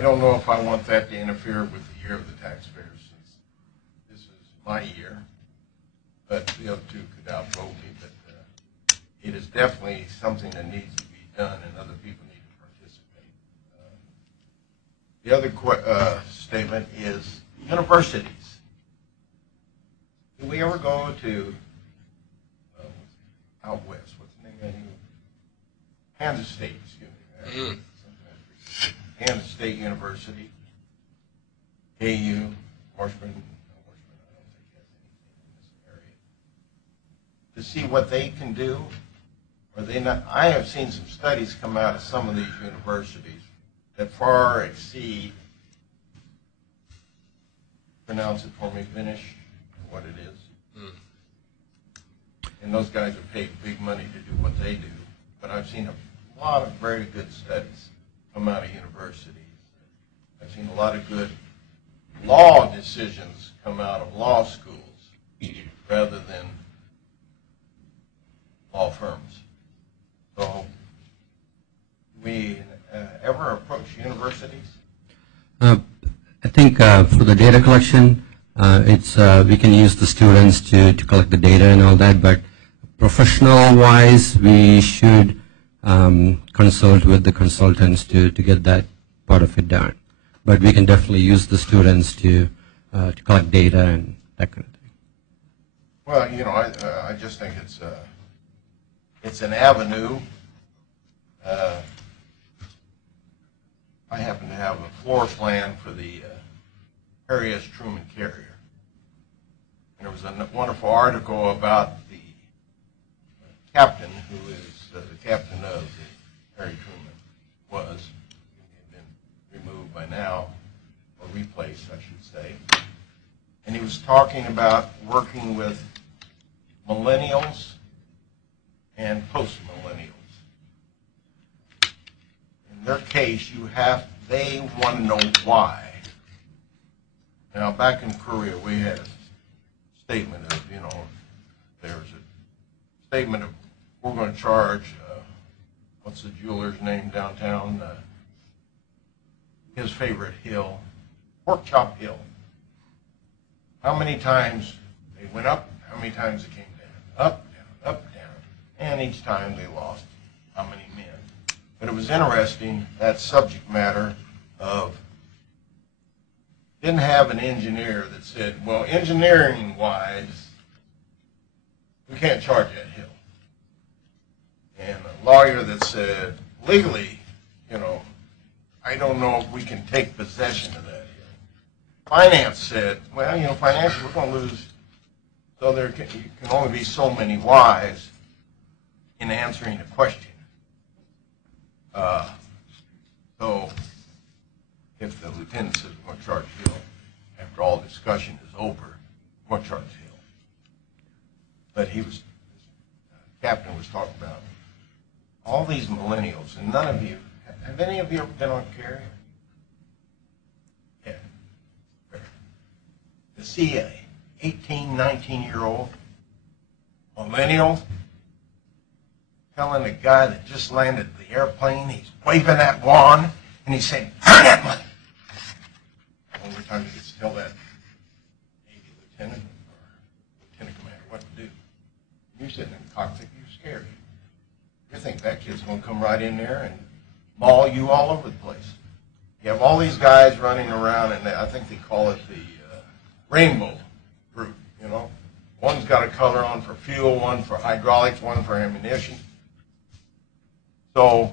don't know if I want that to interfere with the year of the taxpayer, since this is my year, but the other two could outvote me. But it is definitely something that needs to be done, and other people need to participate. The other statement is universities. Did we ever go to out west? What's the name of it? Kansas State, excuse me. Kansas State University, KU, Horseman, I don't think has anything in this area. To see what they can do, or they not. I have seen some studies come out of some of these universities that far exceed, pronounce it for me, finish, what it is. And those guys are paid big money to do what they do. But I've seen a lot of very good studies come out of universities. I've seen a lot of good law decisions come out of law schools rather than law firms. So we ever approach universities? I think for the data collection, we can use the students to collect the data and all that, but professional-wise, we should consult with the consultants to get that part of it done. But we can definitely use the students to collect data and that kind of thing. Well, you know, I just think it's an avenue. I happen to have a floor plan for the Harry S. Truman Carrier. And there was a wonderful article about the captain, who is the captain of the Harry Truman, was. He had been removed by now, or replaced, I should say. And he was talking about working with millennials and post-millennials. In their case, they want to know why. Now, back in Korea, we had a statement of, you know, there's a statement of we're going to charge, what's the jeweler's name downtown? His favorite hill, Pork Chop Hill. How many times they went up, how many times they came down? Up, down, up, down. And each time they lost how many men. But it was interesting, that subject matter of, didn't have an engineer that said, well, engineering-wise, we can't charge that hill. And a lawyer that said, legally, I don't know if we can take possession of that hill. Finance said, well, financially we're going to lose, so you can only be so many whys in answering a question. So if the lieutenant says we're going to charge Hill, after all discussion is over, we're going to charge Hill. But the captain was talking about all these millennials, and none of you, have any of you ever been on carrier? Yeah. To see a 18, 19-year-old millennial telling a guy that just landed the airplane, he's waving that wand, and he's saying, earn that money. Only time he gets to tell that Navy lieutenant or lieutenant commander what to do. You're sitting in the cockpit, you're scared. You think that kid's going to come right in there and maul you all over the place. You have all these guys running around, and I think they call it the rainbow group, One's got a color on for fuel, one for hydraulics, one for ammunition. So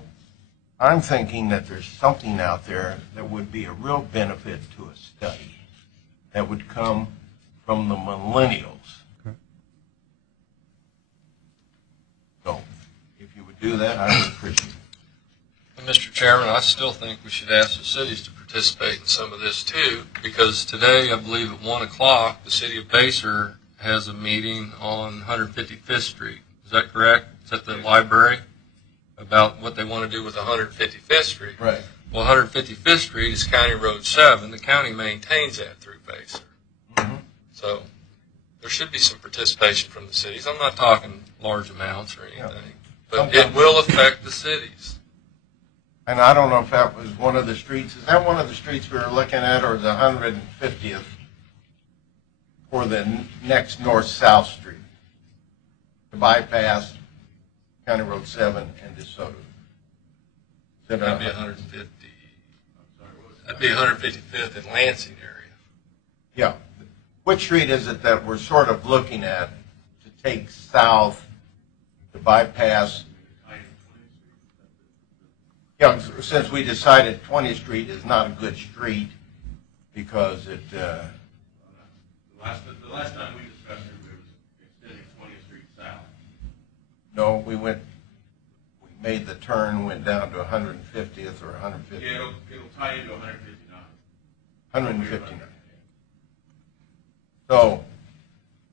I'm thinking that there's something out there that would be a real benefit to a study that would come from the millennials. Okay. So if you would do that, I would appreciate it. Mr. Chairman, I still think we should ask the cities to participate in some of this too, because today, I believe at 1 o'clock, the city of Basel has a meeting on 155th Street. Is that correct? It's at the library about what they want to do with 155th Street. Right. Well, 155th Street is County Road 7. The county maintains that through Basel. Mm-hmm. So there should be some participation from the cities. I'm not talking large amounts or anything, but it will affect the cities. And I don't know if that was one of the streets. Is that one of the streets we were looking at, or the 150th, or the next north-south street? To bypass County Road 7 and DeSoto. That'd be 150. That'd be 155th in Lansing area. Yeah. Which street is it that we're sort of looking at to take south to bypass? Yeah, since we decided 20th Street is not a good street because it... The last time we discussed it, we was extending 20th Street south. No, we made the turn, went down to 150th or 150th. Yeah, it'll tie into 159. 159. So,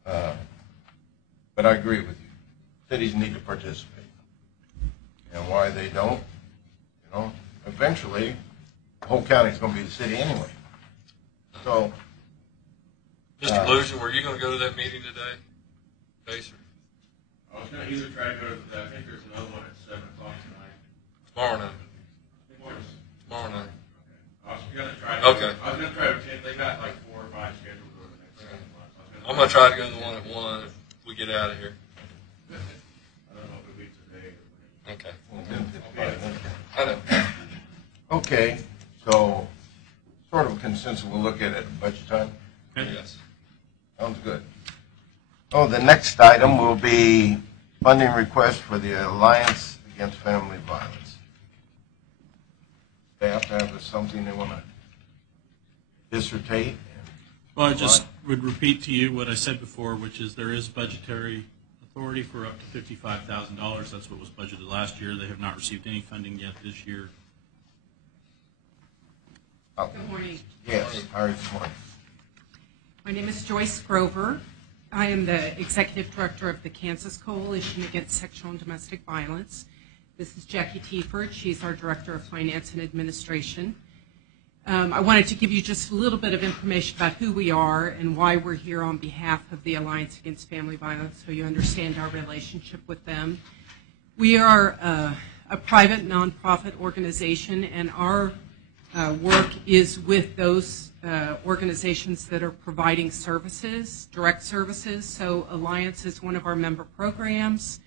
but I agree with you. Cities need to participate. And why they don't, eventually, the whole county's going to be the city anyway. So, Mr. Lucian, were you going to go to that meeting today? Pacer? I was going to either try to go to, I think there's another one at 7 o'clock tonight. Tomorrow night. Tomorrow night. I was going to try to attend. They got like 4 or 5 scheduled over the next 7 months. I'm going to try to go to the one at 1 if we get out of here. I don't know if it beats a day. Okay. I know. okay, so sort of consensus, we'll look at it at budget time. Yes. Sounds good. Oh, the next item will be funding request for the Alliance Against Family Violence. Staff have something they want to dissertate? Well, I just would repeat to you what I said before, which is there is budgetary authority for up to $55,000. That's what was budgeted last year. They have not received any funding yet this year. Good morning. Yes, all right, this morning. My name is Joyce Grover. I am the Executive Director of the Kansas Coalition Against Sexual and Domestic Violence. This is Jackie Tieford. She's our Director of Finance and Administration. I wanted to give you just a little bit of information about who we are and why we're here on behalf of the Alliance Against Family Violence, so you understand our relationship with them. We are a private nonprofit organization, and our work is with those organizations that are providing services, direct services. So Alliance is one of our member programs,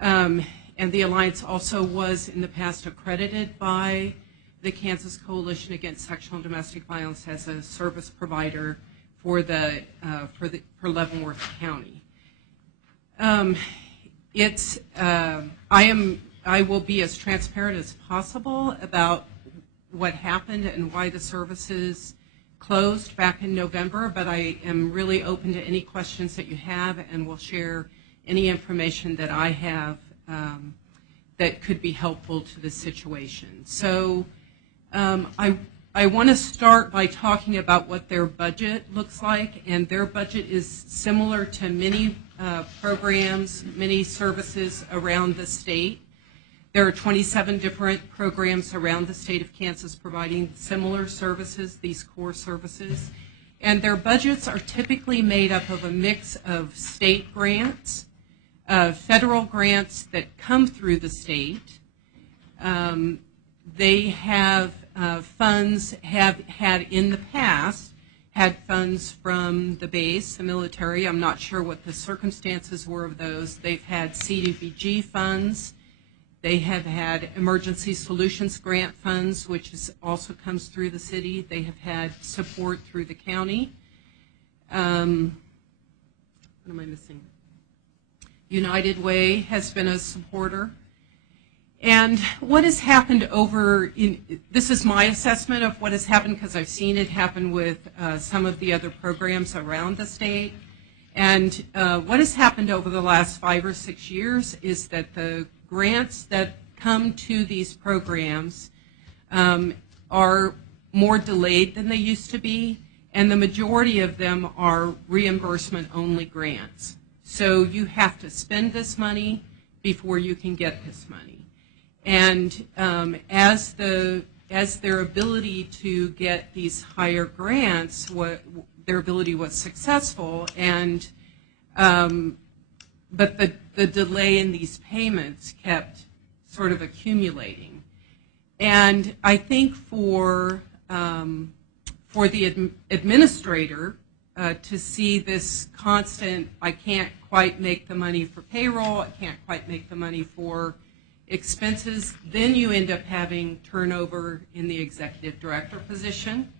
and the Alliance also was in the past accredited by the Kansas Coalition Against Sexual and Domestic Violence as a service provider for Leavenworth County. I will be as transparent as possible about what happened and why the services closed back in November, but I am really open to any questions that you have and will share any information that I have that could be helpful to the situation. So I want to start by talking about what their budget looks like, and their budget is similar to many programs, many services around the state. There are 27 different programs around the state of Kansas providing similar services, these core services, and their budgets are typically made up of a mix of state grants, federal grants that come through the state. They have funds, have had in the past, had funds from the base, the military. I'm not sure what the circumstances were of those. They've had CDBG funds. They have had emergency solutions grant funds, which also comes through the city. They have had support through the county. What am I missing? United Way has been a supporter. And what has happened this is my assessment of what has happened because I've seen it happen with some of the other programs around the state. And what has happened over the last 5 or 6 years is that the grants that come to these programs are more delayed than they used to be, and the majority of them are reimbursement-only grants. So you have to spend this money before you can get this money. And as their ability to get these higher grants, their ability was successful, and but the delay in these payments kept sort of accumulating. And I think for the administrator to see this constant, I can't quite make the money for payroll, I can't quite make the money for expenses, then you end up having turnover in the executive director position,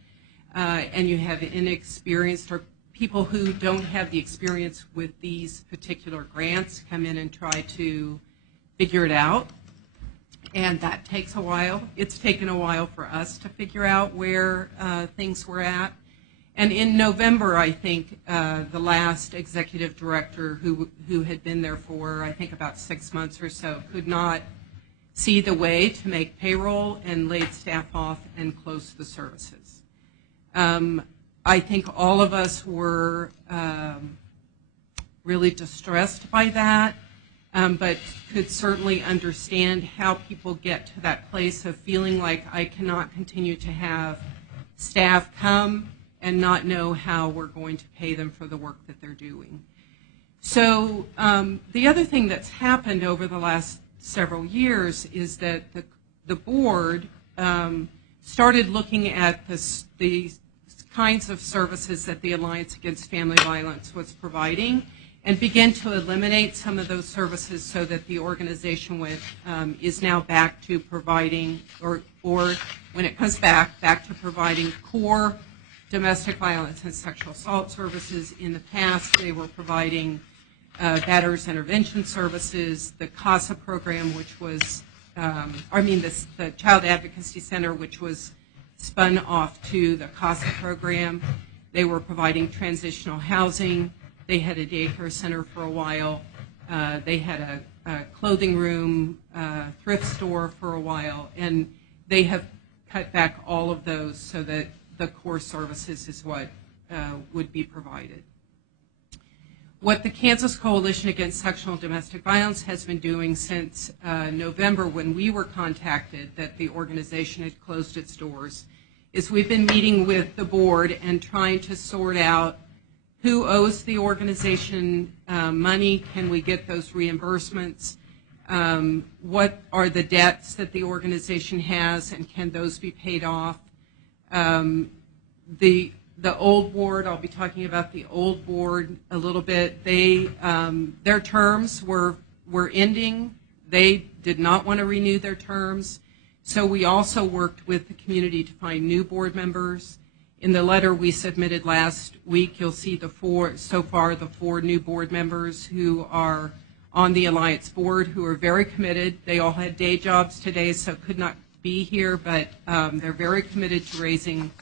and you have inexperienced or people who don't have the experience with these particular grants come in and try to figure it out, and that takes a while. It's taken a while for us to figure out where things were at. And in November, I think the last executive director who had been there for, I think, about 6 months or so could not see the way to make payroll and laid staff off and closed the services. I think all of us were really distressed by that, but could certainly understand how people get to that place of feeling like I cannot continue to have staff come and not know how we're going to pay them for the work that they're doing. So the other thing that's happened over the last several years is that the board started looking at the kinds of services that the Alliance Against Family Violence was providing and began to eliminate some of those services so that the organization is now back to providing, or when it comes back to providing core domestic violence and sexual assault services. In the past, they were providing batterers intervention services, the CASA program, which was, the Child Advocacy Center, which was spun off to the CASA program. They were providing transitional housing. They had a daycare center for a while. They had a clothing room, thrift store for a while, and they have cut back all of those so that the core services is what would be provided. What the Kansas Coalition Against Sexual and Domestic Violence has been doing since November, when we were contacted that the organization had closed its doors, is we've been meeting with the board and trying to sort out who owes the organization money, can we get those reimbursements, what are the debts that the organization has, and can those be paid off. The old board, I'll be talking about the old board a little bit. Their terms were ending. They did not want to renew their terms. So we also worked with the community to find new board members. In the letter we submitted last week, you'll see the four new board members who are on the Alliance board who are very committed. They all had day jobs today, so could not be here, but they're very committed to raising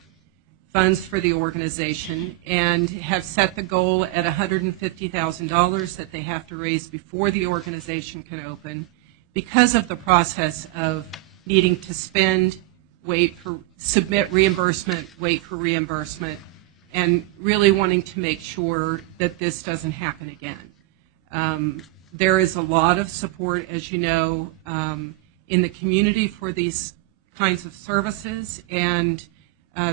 funds for the organization and have set the goal at $150,000 that they have to raise before the organization can open because of the process of needing to spend, submit reimbursement, wait for reimbursement, and really wanting to make sure that this doesn't happen again. There is a lot of support, as you know, in the community for these kinds of services, and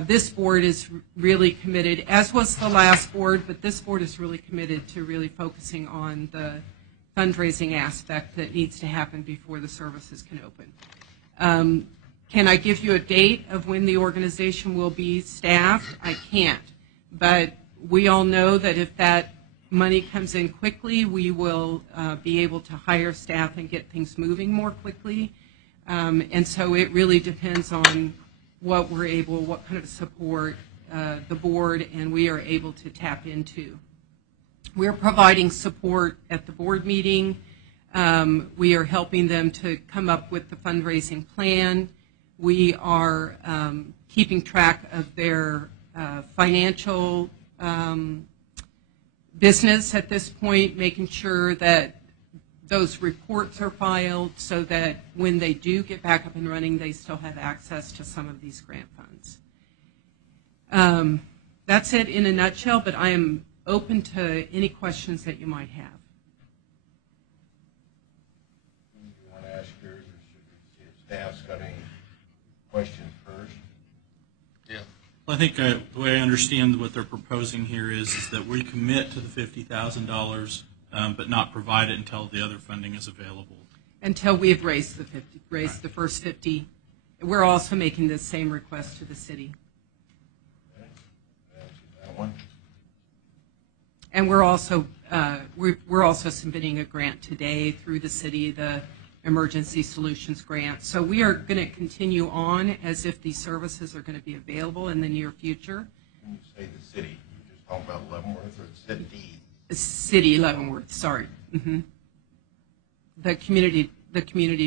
this board is really committed, as was the last board, but this board is really committed to really focusing on the fundraising aspect that needs to happen before the services can open. Can I give you a date of when the organization will be staffed? I can't, but we all know that if that money comes in quickly, we will be able to hire staff and get things moving more quickly. And so it really depends on what kind of support the board and we are able to tap into. We're providing support at the board meeting. We are helping them to come up with the fundraising plan. We are keeping track of their financial business at this point, making sure that those reports are filed so that when they do get back up and running, they still have access to some of these grant funds. That's it in a nutshell, but I am open to any questions that you might have. You want to ask yours, or should we see if staff's got any questions first? Yeah. Well, I think the way I understand what they're proposing here is that we commit to the $50,000, but not provide it until the other funding is available. Until we have raised the first 50. We're also making the same request to the city. Okay. That one. And we're also submitting a grant today through the city, the Emergency Solutions Grant. So we are going to continue on as if these services are going to be available in the near future. When you say the city, you're just talking about Leavenworth or the city? City Leavenworth, sorry. Mm-hmm. The community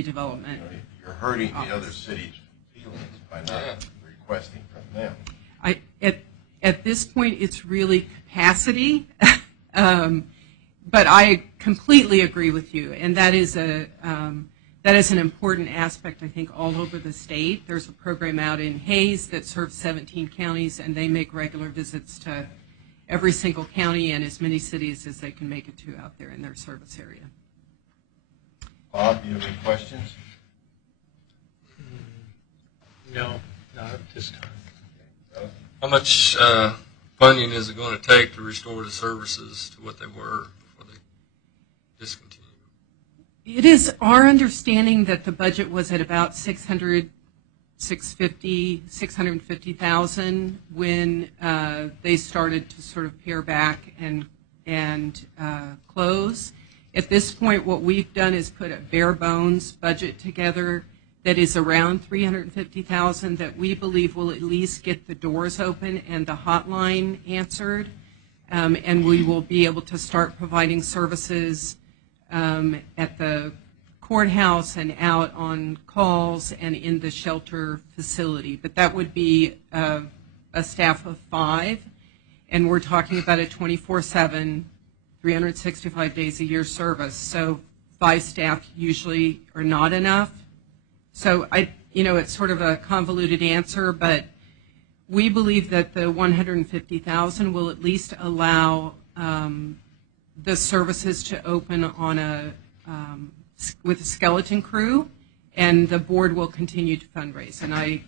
development. You know, you're hurting the other cities' feelings by not requesting from them. At this point, it's really capacity, but I completely agree with you, and that is an important aspect, I think, all over the state. There's a program out in Hayes that serves 17 counties, and they make regular visits to every single county and as many cities as they can make it to out there in their service area. Bob, do you have any questions? No, not at this time. Okay. How much funding is it going to take to restore the services to what they were before they discontinued? It is our understanding that the budget was at about $650,000 when they started to sort of pare back and close. At this point, what we've done is put a bare bones budget together that is around $350,000 that we believe will at least get the doors open and the hotline answered, and we will be able to start providing services at the courthouse and out on calls and in the shelter facility. But that would be a staff of 5, and we're talking about a 24/7, 365 days a year service. So 5 staff usually are not enough. So it's sort of a convoluted answer, but we believe that the $150,000 will at least allow the services to open on with a skeleton crew, and the board will continue to fundraise. And I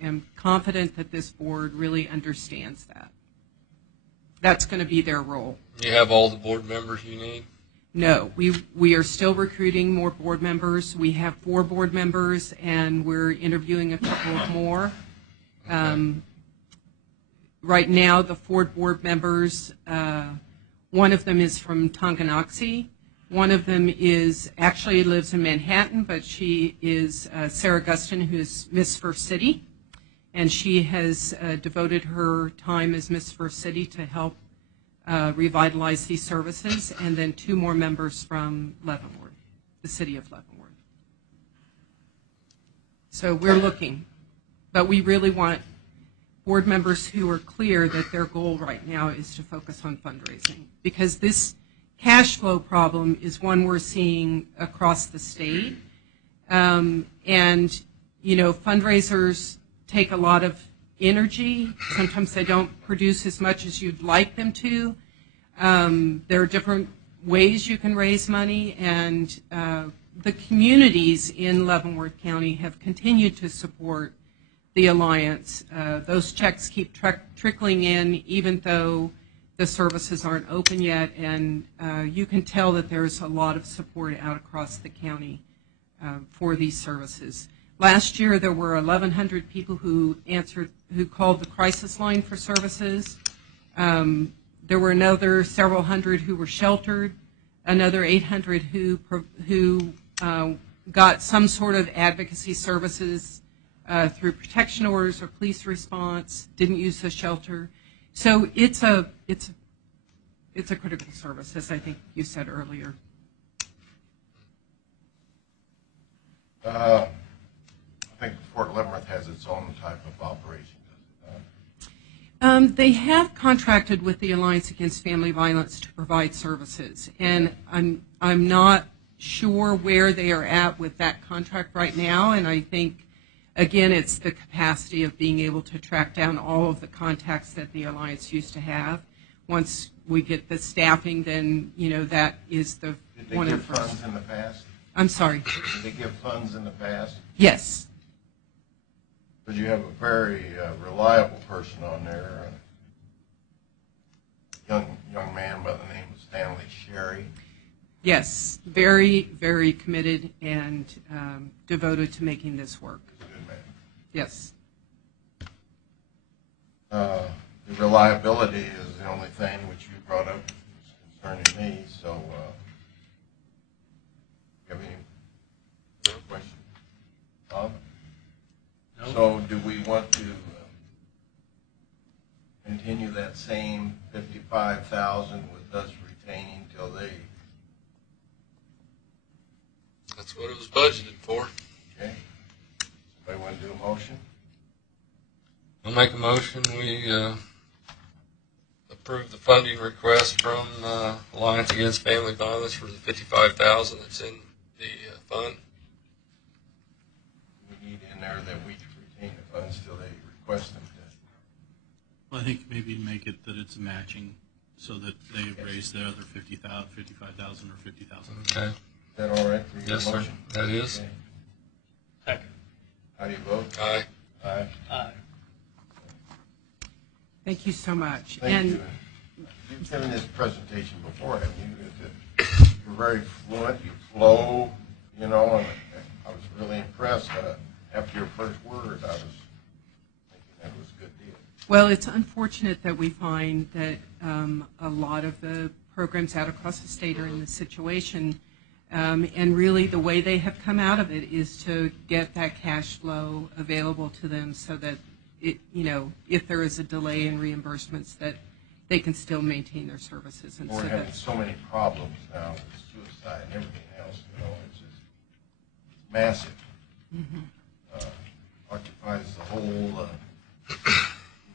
am confident that this board really understands that. That's going to be their role. You have all the board members you need? No, we are still recruiting more board members. We have 4 board members, and we're interviewing a couple of more. Right now, the 4 board members, one of them is from Tonganoxie. One of them actually lives in Manhattan, but she is Sarah Gustin, who is Miss First City. And she has devoted her time as Miss First City to help revitalize these services. And then 2 more members from Leavenworth, the city of Leavenworth. So we're looking. But we really want board members who are clear that their goal right now is to focus on fundraising. Because this cash flow problem is one we're seeing across the state. And, you know, fundraisers take a lot of energy. Sometimes they don't produce as much as you'd like them to. There are different ways you can raise money, and the communities in Leavenworth County have continued to support the Alliance. Those checks keep trickling in even though the services aren't open yet, and you can tell that there's a lot of support out across the county for these services. Last year, there were 1,100 people who called the crisis line for services. There were another several hundred who were sheltered, another 800 who got some sort of advocacy services through protection orders or police response, didn't use the shelter. So it's a critical service, as I think you said earlier. I think Fort Leavenworth has its own type of operation, does it not? They have contracted with the Alliance Against Family Violence to provide services, and I'm not sure where they are at with that contract right now, and I think, again, it's the capacity of being able to track down all of the contacts that the Alliance used to have. Once we get the staffing, then, you know, that is the Did they one give of the first. funds in the past? I'm sorry. Did they give funds in the past? Yes. But you have a very reliable person on there, a young man by the name of Stanley Sherry. Yes, very, very committed and devoted to making this work. Good man. Yes. The reliability is the only thing which you brought up concerning me, so you have any questions? Bob? No. So do we want to continue that same 55,000 with us retaining till they? That's what it was budgeted for. Okay. Somebody want to do a motion? I'll make a motion. We approve the funding request from Alliance Against Family Violence for the $55,000 that's in the fund. We need in there that we retain the funds till they request them to. Well, I think maybe make it that it's matching so that they raise the other 55,000 or 50,000. Okay. Is that all right for you? Yes, sir. Motion? That is. Okay. Second. How do you vote? Aye. Aye. Aye. Thank you so much. Thank and you. You've given this presentation before, haven't you? You're very fluent, you flow, you know, and I was really impressed. After your first word, I was thinking that was a good deal. Well, it's unfortunate that we find that a lot of the programs out across the state are in this situation. And really the way they have come out of it is to get that cash flow available to them so that, if there is a delay in reimbursements, that they can still maintain their services. And We're so having so many problems now with suicide and everything else, it's just massive. Occupies the whole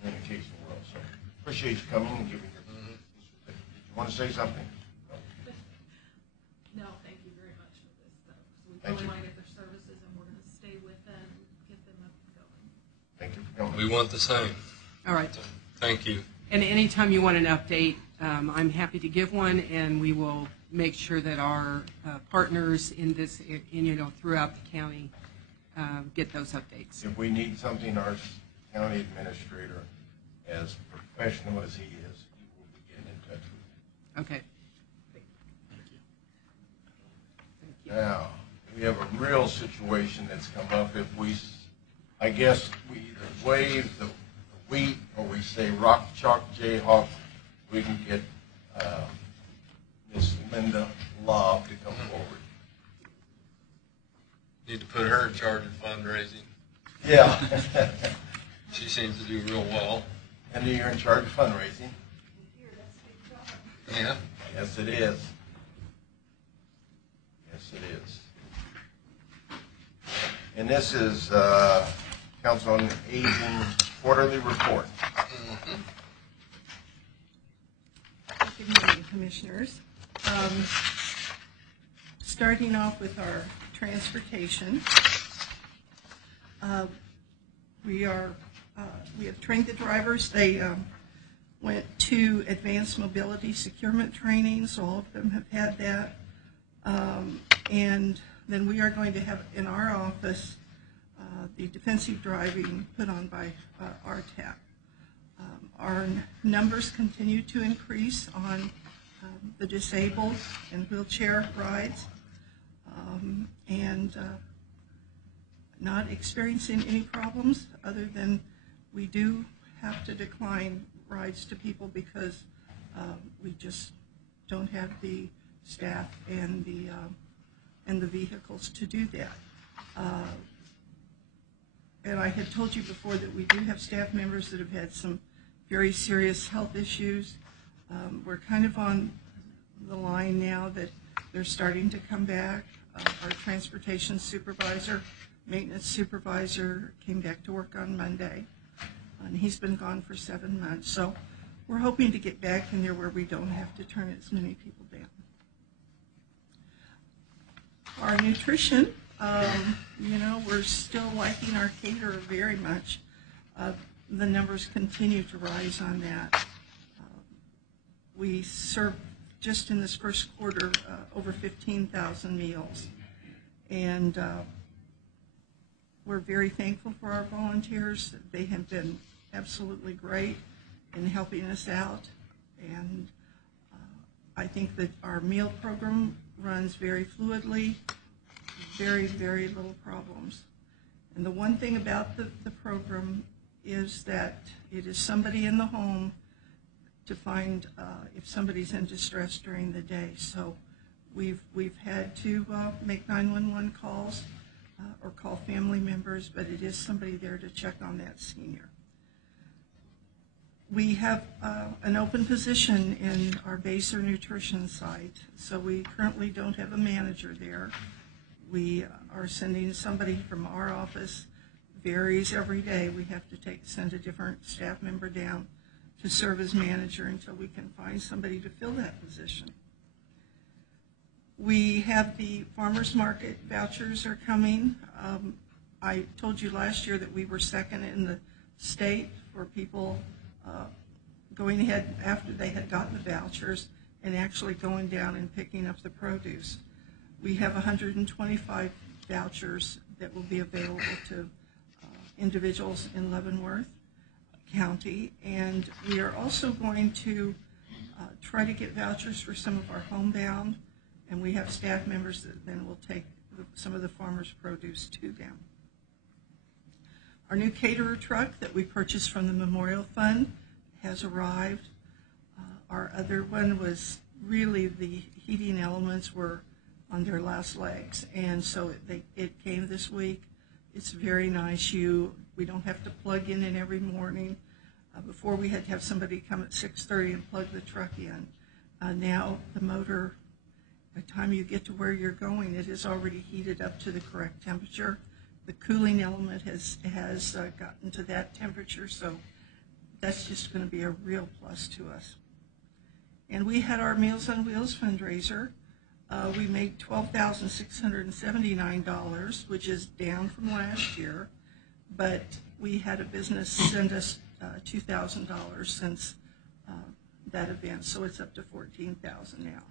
communication world. So appreciate you coming and giving your. Did you want to say something? No, thank you very much for this. We Thank really you. want to get their services, and we're going to stay with them and get them up and going. Thank you for coming. We want the same. All right. Thank you. And anytime you want an update, I'm happy to give one, and we will make sure that our partners in this, throughout the county get those updates. If we need something, our county administrator, as professional as he is, he will be getting in touch with you. Okay. Now, we have a real situation that's come up. If we, I guess, we either waive the wheat or we say rock, chalk, jayhawk, we can get Miss Linda Lobb to come forward. Need to put her in charge of fundraising. Yeah. She seems to do real well. And you're in charge of fundraising? Yeah. Yes, it is. Yes, it is. And this is Council on Aging quarterly report. Good morning, Commissioners. Starting off with our transportation, we have trained the drivers. They went to advanced mobility securement training, so all of them have had that. And then we are going to have in our office the defensive driving put on by RTAC. Our numbers continue to increase on the disabled and wheelchair rides, and not experiencing any problems other than we do have to decline rides to people because we just don't have the staff and the vehicles to do that. And I had told you before that we do have staff members that have had some very serious health issues. We're kind of on the line now that they're starting to come back. Our transportation supervisor, maintenance supervisor came back to work on Monday, and he's been gone for 7 months. So we're hoping to get back in there where we don't have to turn as many people down. Our nutrition, we're still liking our caterer very much. The numbers continue to rise on that. We served just in this first quarter over 15,000 meals, and we're very thankful for our volunteers. They have been absolutely great in helping us out, and I think that our meal program runs very fluidly, very, very little problems. And the one thing about the program is that it is somebody in the home to find if somebody's in distress during the day. So we've had to make 911 calls or call family members, but it is somebody there to check on that senior. We have an open position in our base or nutrition site, so we currently don't have a manager there. We are sending somebody from our office, varies every day. We have to send a different staff member down to serve as manager until we can find somebody to fill that position. We have the farmers market vouchers are coming. I told you last year that we were second in the state for people going ahead after they had gotten the vouchers and actually going down and picking up the produce. We have 125 vouchers that will be available to individuals in Leavenworth County, and we are also going to try to get vouchers for some of our homebound, and we have staff members that then will take some of the farmers' produce to them. Our new caterer truck that we purchased from the Memorial Fund has arrived. Our other one was really the heating elements were on their last legs, and so it came this week. It's very nice. We don't have to plug in every morning. Before we had to have somebody come at 6:30 and plug the truck in. Now the motor, by the time you get to where you're going, it is already heated up to the correct temperature. The cooling element has gotten to that temperature, so that's just going to be a real plus to us. And we had our Meals on Wheels fundraiser. We made $12,679, which is down from last year, but we had a business send us $2,000 since that event, so it's up to $14,000 now.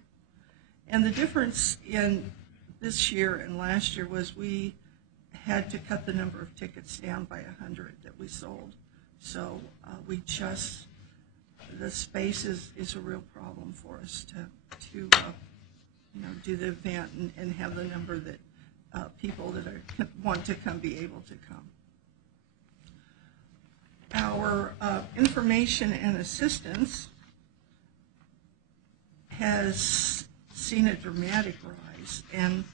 And the difference in this year and last year was we had to cut the number of tickets down by 100 that we sold. So the space is a real problem for us to do the event and have the number that people that want to come be able to come. Our information and assistance has seen a dramatic rise, and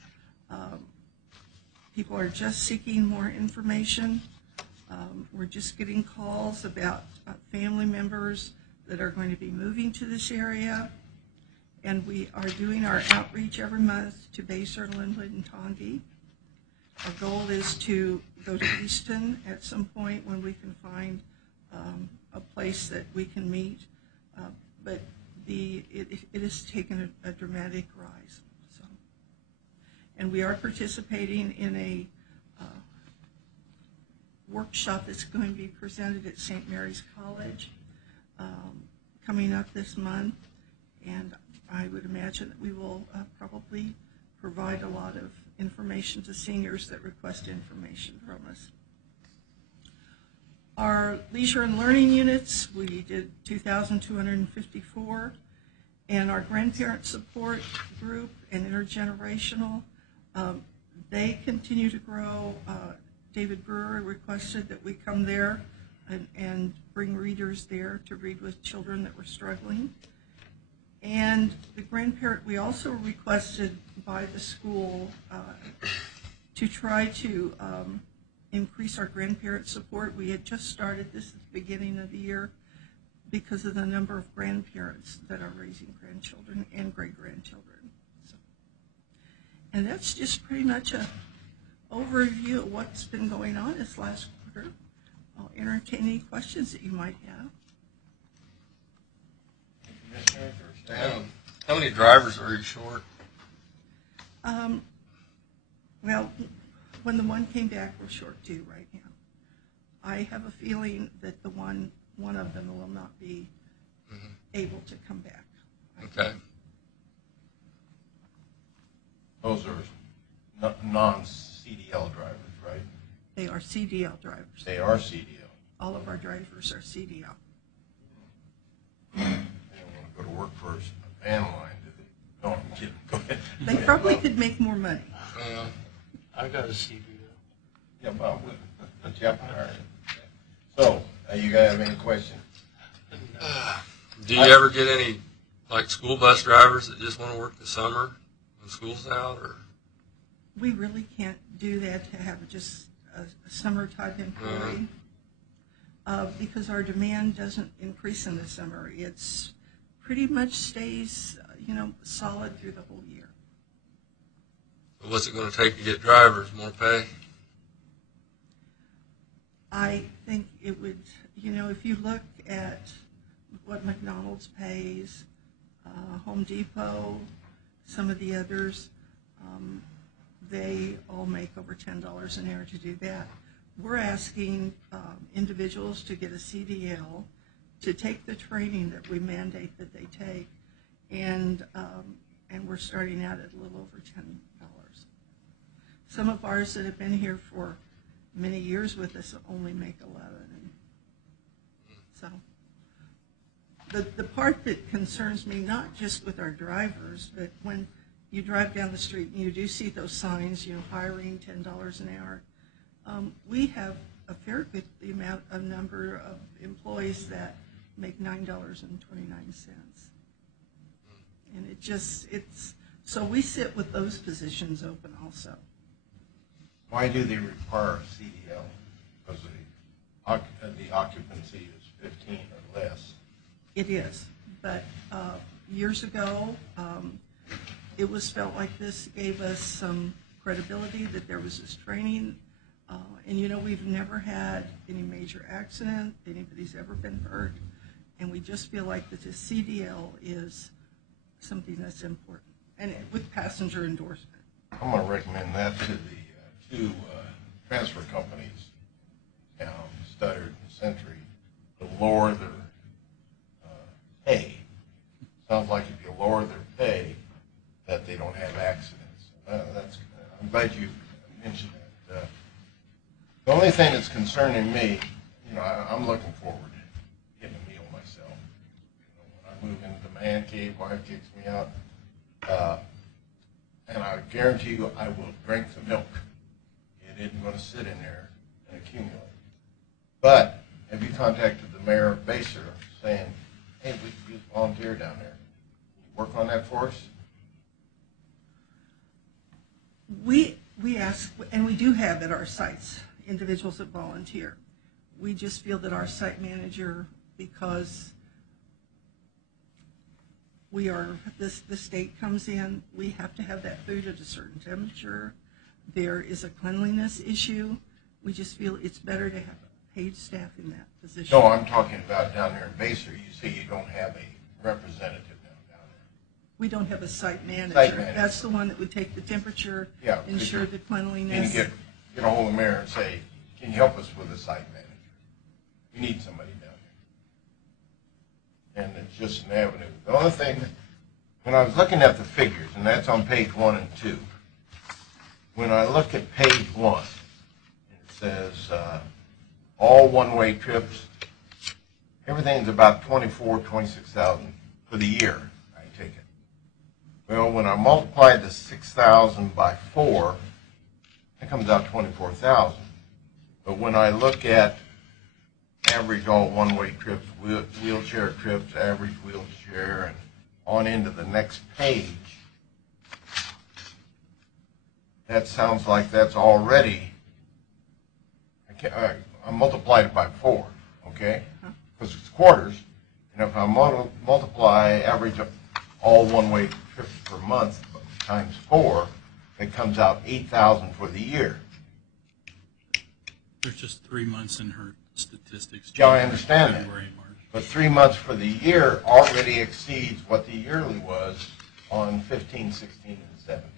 people are just seeking more information. We're just getting calls about family members that are going to be moving to this area, and we are doing our outreach every month to Basehor, Linwood, and Tongi. Our goal is to go to Easton at some point when we can find a place that we can meet, but it has taken a dramatic rise. So, and we are participating in a workshop that's going to be presented at St. Mary's College coming up this month, and I would imagine that we will probably provide a lot of information to seniors that request information from us. Our leisure and learning units, we did 2,254, and our grandparent support group and intergenerational, they continue to grow. David Brewer requested that we come there and bring readers there to read with children that were struggling. And the grandparent, we also requested by the school to try to increase our grandparent support. We had just started this at the beginning of the year because of the number of grandparents that are raising grandchildren and great-grandchildren. So, and that's just pretty much an overview of what's been going on this last quarter. I'll entertain any questions that you might have. How many drivers are you short? Well, when the one came back, we're short 2 right now. I have a feeling that the one of them will not be able to come back. Okay. Those are non-CDL drivers, right? They are CDL drivers. They are CDL. All of our drivers are CDL. They don't want to go to work for a van line, do they? No, I'm kidding. Go ahead. They probably could make more money. I got a CDL. Yeah, Bob would. Yep, all right. So, you guys have any questions? Do you ever get any, like, school bus drivers that just want to work the summer when school's out, or? We really can't do that to have just a summer type employee because our demand doesn't increase in the summer. It's pretty much stays, solid through the whole year. What's it going to take to get drivers? More pay? I think it would, if you look at what McDonald's pays, Home Depot, some of the others, they all make over $10 an hour to do that. We're asking individuals to get a CDL, to take the training that we mandate that they take, and we're starting out at a little over $10. Some of ours that have been here for many years with us only make 11. And so the part that concerns me, not just with our drivers, but when you drive down the street and you do see those signs, hiring $10 an hour, we have a fair good number of employees that make $9.29. And so we sit with those positions open also. Why do they require a CDL? Because the occupancy is 15 or less. It is, but years ago, it was felt like this gave us some credibility that there was this training, and we've never had any major accident, anybody's ever been hurt, and we just feel like that the CDL is something that's important, and with passenger endorsement. I'm going to recommend that to the 2 transfer companies now, Studdard and Century, to lower their pay. Sounds like if you lower their pay, that they don't have accidents. I'm glad you mentioned that. concerning me, I'm looking forward to getting a meal myself. When I move into the man cave, wife kicks me out, and I guarantee you I will drink the milk. It isn't going to sit in there and accumulate. But have you contacted the mayor of Baser saying, hey, we could use volunteer down there? Can you work on that for us? We ask, and we do have at our sites, individuals that volunteer. We just feel that our site manager, because the state comes in, we have to have that food at a certain temperature. There is a cleanliness issue. We just feel it's better to have paid staff in that position. No, I'm talking about down there in Baser. You say you don't have a representative down there. We don't have a site manager. Site manager. That's the one that would take the temperature, Yeah, ensure the cleanliness. Can you get a hold of the mayor and say, can you help us with a site manager? We need somebody down there. And it's just an avenue. The only thing, when I was looking at the figures, and that's on page 1 and 2, when I look at page 1, it says all one-way trips, everything's about 26,000 for the year, I take it. Well, when I multiply the 6,000 by 4, it comes out 24,000. But when I look at average all one-way trips, wheelchair trips, average wheelchair, and on into the next page, that sounds like that's already, I multiplied it by 4, okay? Because it's quarters, and if I multiply average of all one-way trips per month times 4, it comes out 8,000 for the year. There's just 3 months in her statistics. Yeah, I understand that. February and March. But 3 months for the year already exceeds what the yearly was on 15, 16, and 17.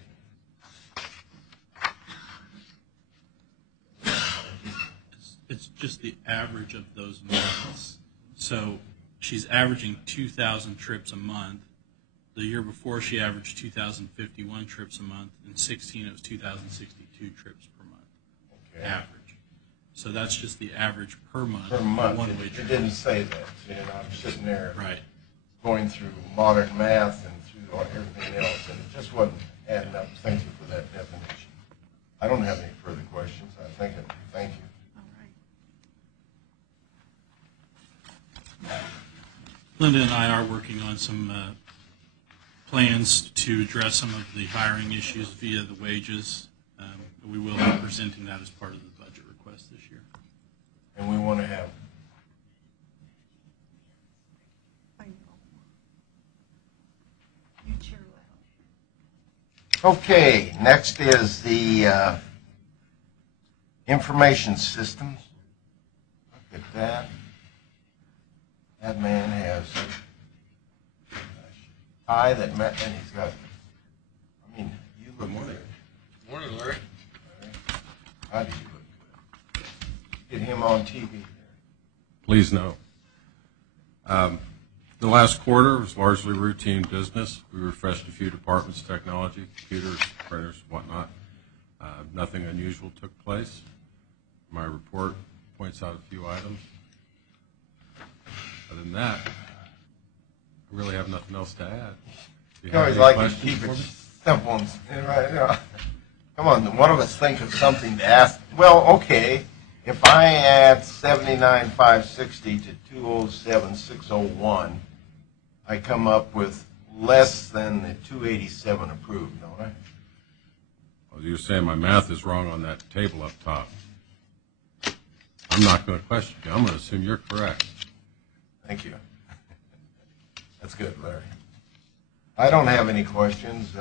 It's just the average of those months. So she's averaging 2,000 trips a month. The year before she averaged 2,051 trips a month. In 16 it was 2,062 trips per month. Okay. Average. So that's just the average per month. Per month. One-way It trip. didn't say that. See, and I'm sitting there Right. going through modern math and through everything else, and it just wasn't adding up. Thank you for that definition. I don't have any further questions. Thank you. All right. Linda and I are working on some plans to address some of the hiring issues via the wages. We will be presenting that as part of the budget request this year. And we want to have. I know. You cheer loud. Okay, next is the information systems. Look at that. That man has a tie that met, and he's got, I mean, you look good. Morning, Larry. How do you look good? Get him on TV there. Please no. The last quarter was largely routine business. We refreshed a few departments, technology, computers, printers, whatnot. Nothing unusual took place. My report points out a few items. Other than that, I really have nothing else to add. Do You always like to keep it simple and right. Come on, one of us think of something to ask. Well, okay, if I add 79,560 to 207,601, I come up with less than the 287 approved, don't I? Well, you're saying my math is wrong on that table up top. I'm not going to question you. I'm going to assume you're correct. Thank you. That's good, Larry. I don't have any questions.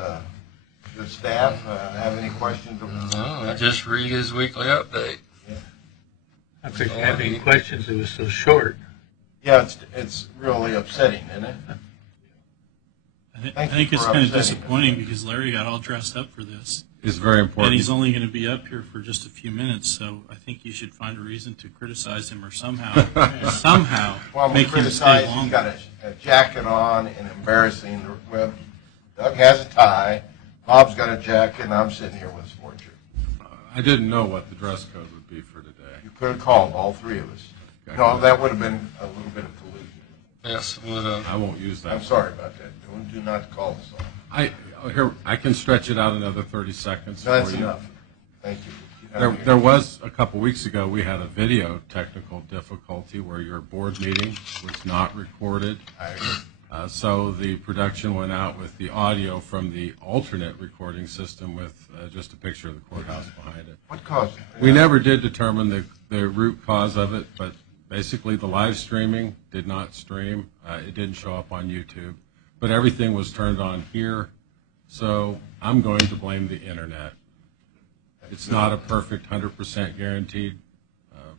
The staff have any questions? I just read his weekly update. Yeah. I couldn't have any questions, it was so short. Yeah, it's really upsetting, isn't it? I think it's kind of disappointing because Larry got all dressed up for this. It's very important. And he's only going to be up here for just a few minutes, so I think you should find a reason to criticize him or somehow Well, I'm make him stay criticized. He's longer. got a jacket on and embarrassing. Well, Doug has a tie. Bob's got a jacket, and I'm sitting here with a sport shirt. I didn't know what the dress code would be for today. You could have called, all three of us. No, that would have been a little bit of collusion. Yes, I won't use that. I'm sorry about that. Do not call us on. I can stretch it out another 30 seconds. No, that's for you. enough. Thank you. There was a couple weeks ago, we had a video technical difficulty where your board meeting was not recorded. So the production went out with the audio from the alternate recording system with just a picture of the courthouse behind it. What caused it? We never did determine the root cause of it, but basically the live streaming did not stream. It didn't show up on YouTube. But everything was turned on here, so I'm going to blame the internet. It's not a perfect 100% guaranteed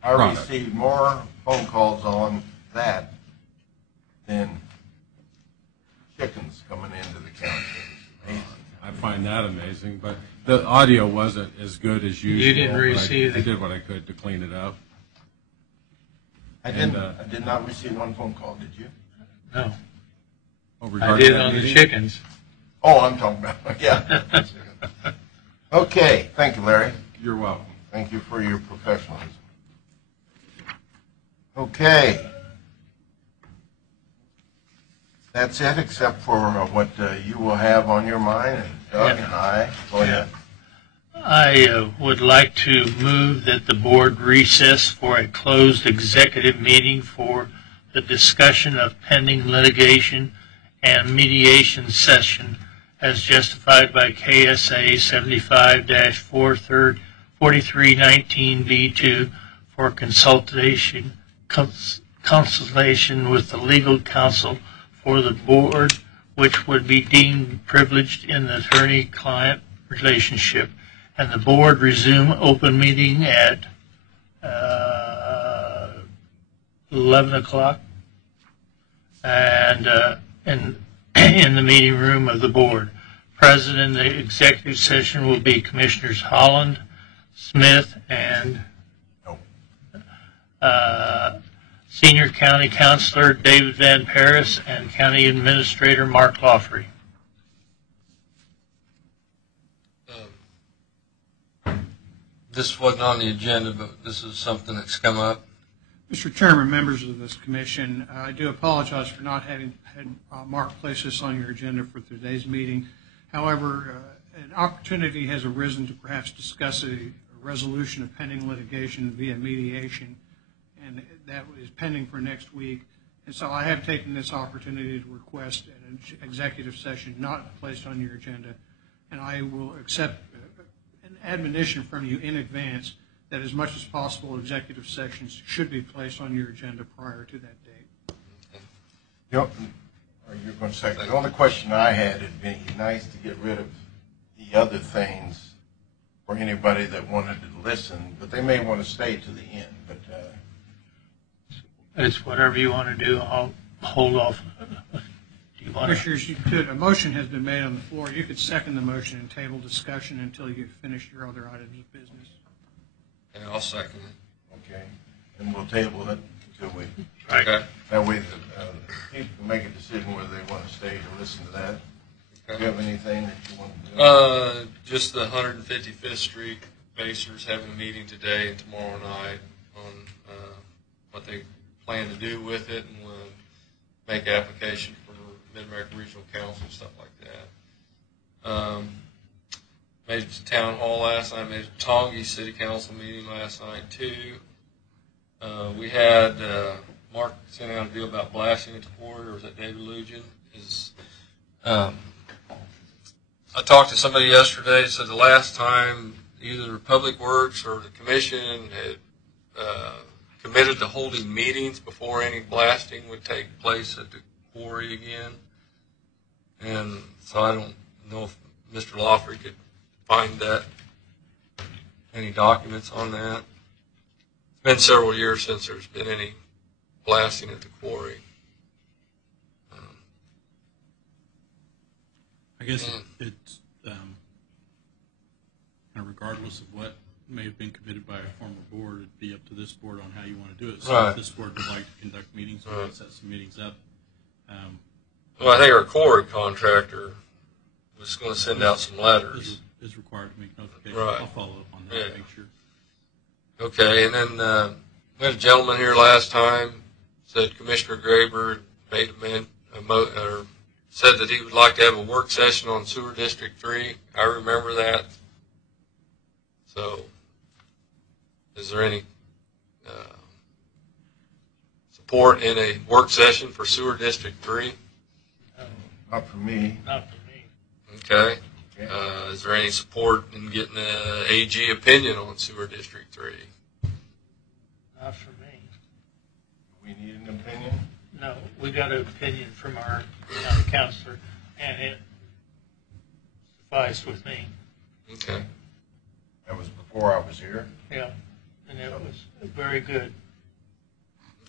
product. I received more phone calls on that than chickens coming into the county. I find that amazing, but the audio wasn't as good as usual. You didn't receive I did what I could to clean it up. I did not receive one phone call, did you? No. Oh, I did on the chickens. Oh, I'm talking about, yeah. Okay, thank you, Larry. You're welcome. Thank you for your professionalism. Okay. That's it, except for what you will have on your mind, and Doug and I. Go ahead. I would like to move that the board recess for a closed executive meeting for the discussion of pending litigation and mediation session as justified by KSA 75-4319B2 for consultation with the legal counsel for the board, which would be deemed privileged in the attorney-client relationship, and the board resume open meeting at 11 o'clock and in the meeting room of the board. Present in the executive session will be Commissioners Holland, Smith, and Senior County Counselor David Van Paris and County Administrator Mark Lawfrey. This wasn't on the agenda, but this is something that's come up. Mr. Chairman, members of this commission, I do apologize for not having had Mark place this on your agenda for today's meeting. However, an opportunity has arisen to perhaps discuss a resolution of pending litigation via mediation, and that is pending for next week. And so I have taken this opportunity to request an executive session not placed on your agenda, and I will accept an admonition from you in advance that as much as possible executive sessions should be placed on your agenda prior to that date. Yep. You're going to say, the only question I had, it'd be nice to get rid of the other things for anybody that wanted to listen, but they may want to stay to the end. But it's whatever you want to do. I'll hold off. Do you want Commissioners, you could, a motion has been made on the floor. You could second the motion and table discussion until you finish your other items of business. And I'll second it. Okay. And we'll table it until we. Okay. That way, people can make a decision whether they want to stay to listen to that. Okay. Do you have anything that you want to do? Just the 155th Street Basers having a meeting today and tomorrow night on what they plan to do with it, and we'll make application for Mid-American Regional Council, stuff like that. Made it to Town Hall last night, made it to Tongi City Council meeting last night, too. We had Mark sent out a deal about blasting at the quarry, or was that David Lujan? I talked to somebody yesterday, said the last time either Public Works or the Commission had committed to holding meetings before any blasting would take place at the quarry again. And so I don't know if Mr. Lawfrey could find that, any documents on that. It's been several years since there's been any blasting at the quarry. I guess it's kind of regardless of what may have been committed by a former board, it'd be up to this board on how you want to do it. So right. If this board would like to conduct meetings, we can set some meetings up. Well, I think our quarry contractor was going to send out some letters. is required to make notification. Right. I'll follow up on that, Yeah. make sure. Okay, and then we had a gentleman here last time, said Commissioner Graber made or said that he would like to have a work session on Sewer District 3. I remember that. So, is there any support in a work session for Sewer District 3? Not for me. Not for me. Okay. Okay. Is there any support in getting an AG opinion on Sewer District 3? Not for me. We need an opinion. No, we got an opinion from our county counselor, and it sufficed with me. Okay. That was before I was here. Yeah, and it was very good.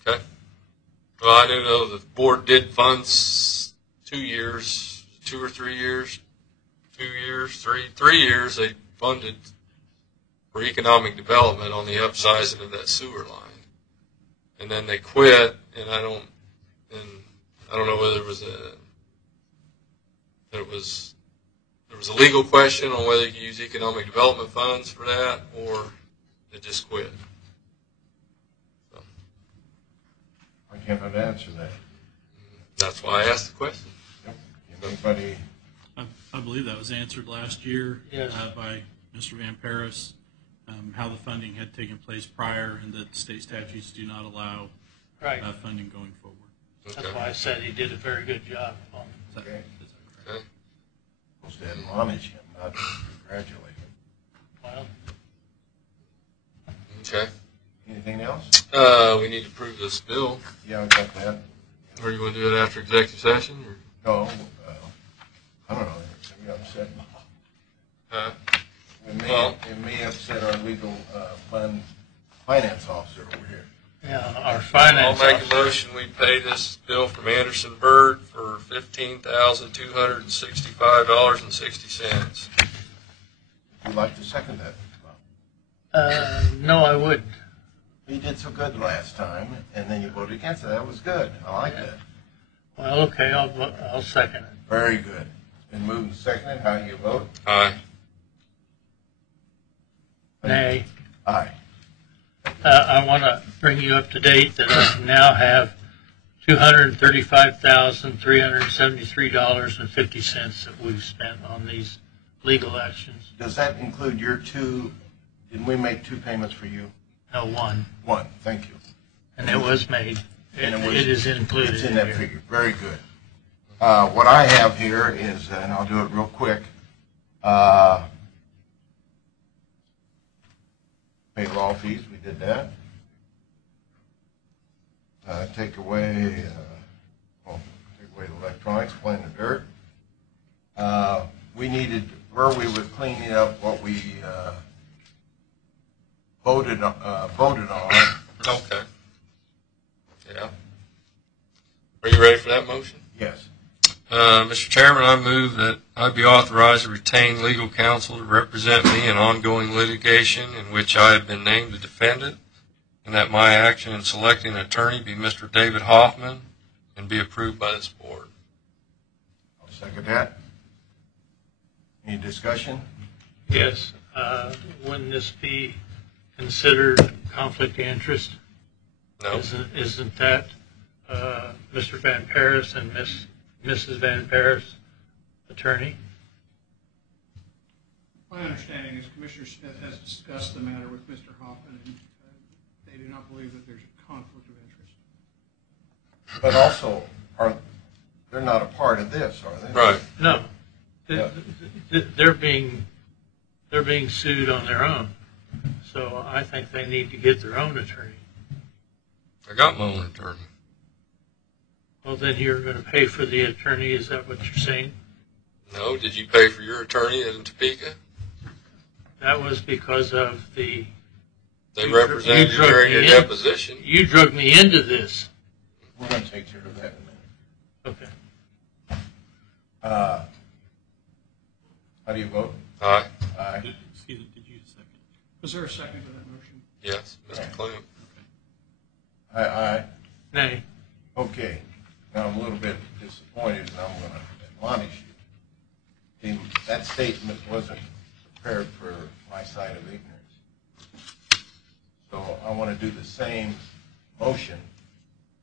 Okay. Well, I do know the board did funds 2 years, 2 or 3 years, 2 years, 3 years. They funded for economic development on the upsizing of that sewer line, and then they quit. And I don't know whether it was there was a legal question on whether you could use economic development funds for that, or it just quit. So, I cannot answer that. that's why I asked the question. Yep. Anybody? I believe that was answered last year Yes. by Mr. Van Paris, how the funding had taken place prior and that state statutes do not allow Right. funding going forward. That's Okay. why I said he did a very good job on it. Is that, Okay. is that correct? Okay. Supposed to admonish him, not congratulate him. Well, Okay. Anything else? We need to approve this bill. Yeah, I got that. Or you want to do it after executive session? Or? No, I don't know. We upset. It may upset our legal finance officer over here. yeah, our I'll finance make a officer. motion. We pay this bill from Anderson Bird for $15,265.60. Would you like to second that? No, I wouldn't. You did so good last time, and then you voted against it. That was good. I like that. Well, okay, I'll second it. Very good. It's been moved and seconded. How do you vote? Aye. Nay. Aye. I want to bring you up to date that I now have $235,373.50 that we've spent on these legal actions. Does that include your two? Didn't we make two payments for you? No, one. One. Thank you. And it was made. And It is included. It's in that here. figure. Very good. What I have here is, and I'll do it real quick, pay law fees, we did that. Take away the electronics, clean the dirt. We needed, where we were cleaning up what we voted on. Okay. Yeah. Are you ready for that motion? Yes. Mr. Chairman, I move that I be authorized to retain legal counsel to represent me in ongoing litigation in which I have been named a defendant, and that my action in selecting an attorney be Mr. David Hoffman and be approved by this board. I'll second that. Any discussion? Yes. Wouldn't this be considered conflict of interest? No. Isn't that Mr. Van Paris and Mrs. Van Paris attorney? My understanding is Commissioner Smith has discussed the matter with Mr. Hoffman, and they do not believe that there's a conflict of interest. But also, they're not a part of this, are they? Right. No. Yeah. They're being sued on their own. So I think they need to get their own attorney. I got my own attorney. Well, then you're going to pay for the attorney. Is that what you're saying? No. Did you pay for your attorney in Topeka? That was because of the... They represented you during your deposition. You drug me into this. We're going to take care of that in a minute. Okay. How do you vote? Aye. Aye. Excuse me, did you second? Was there a second to that motion? Yes, Mr. Clem. Aye, aye. Nay. Okay. Now I'm a little bit disappointed, and I'm going to admonish you. That statement wasn't prepared for my side of ignorance. So I want to do the same motion,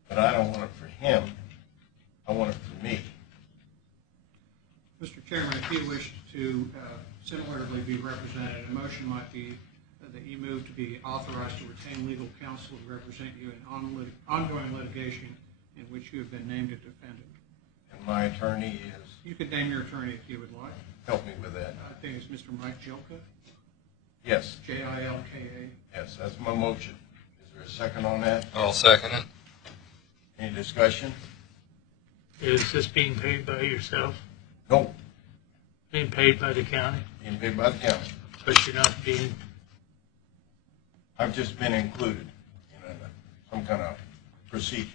but I don't want it for him. I want it for me. Mr. Chairman, if you wish to similarly be represented, a motion might be that you move to be authorized to retain legal counsel to represent you in ongoing litigation in which you have been named a defendant. And my attorney is? You could name your attorney if you would like. Help me with that. I think it's Mr. Mike Jilka. Yes. Jilka. Yes, that's my motion. Is there a second on that? I'll second it. Any discussion? Is this being paid by yourself? No. Being paid by the county? Being paid by the county. But you're not being... I've just been included in some kind of procedure.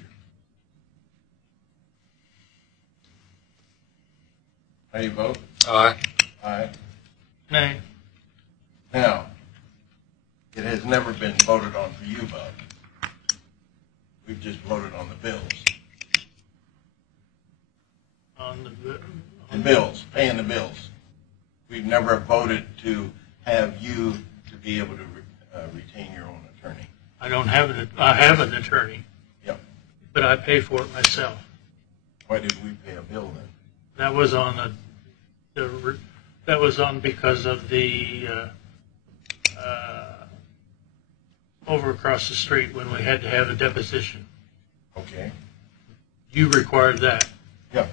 How do you vote? Aye. Aye. Nay. Now, it has never been voted on for you, Bob. We've just voted on the bills. On the bills, paying the bills. We've never voted to have you to be able to retain your own attorney. I don't have I have an attorney. Yep. But I pay for it myself. Why did we pay a bill then? That was on that was on because of the over across the street when we had to have a deposition. Okay. You required that. Yeah.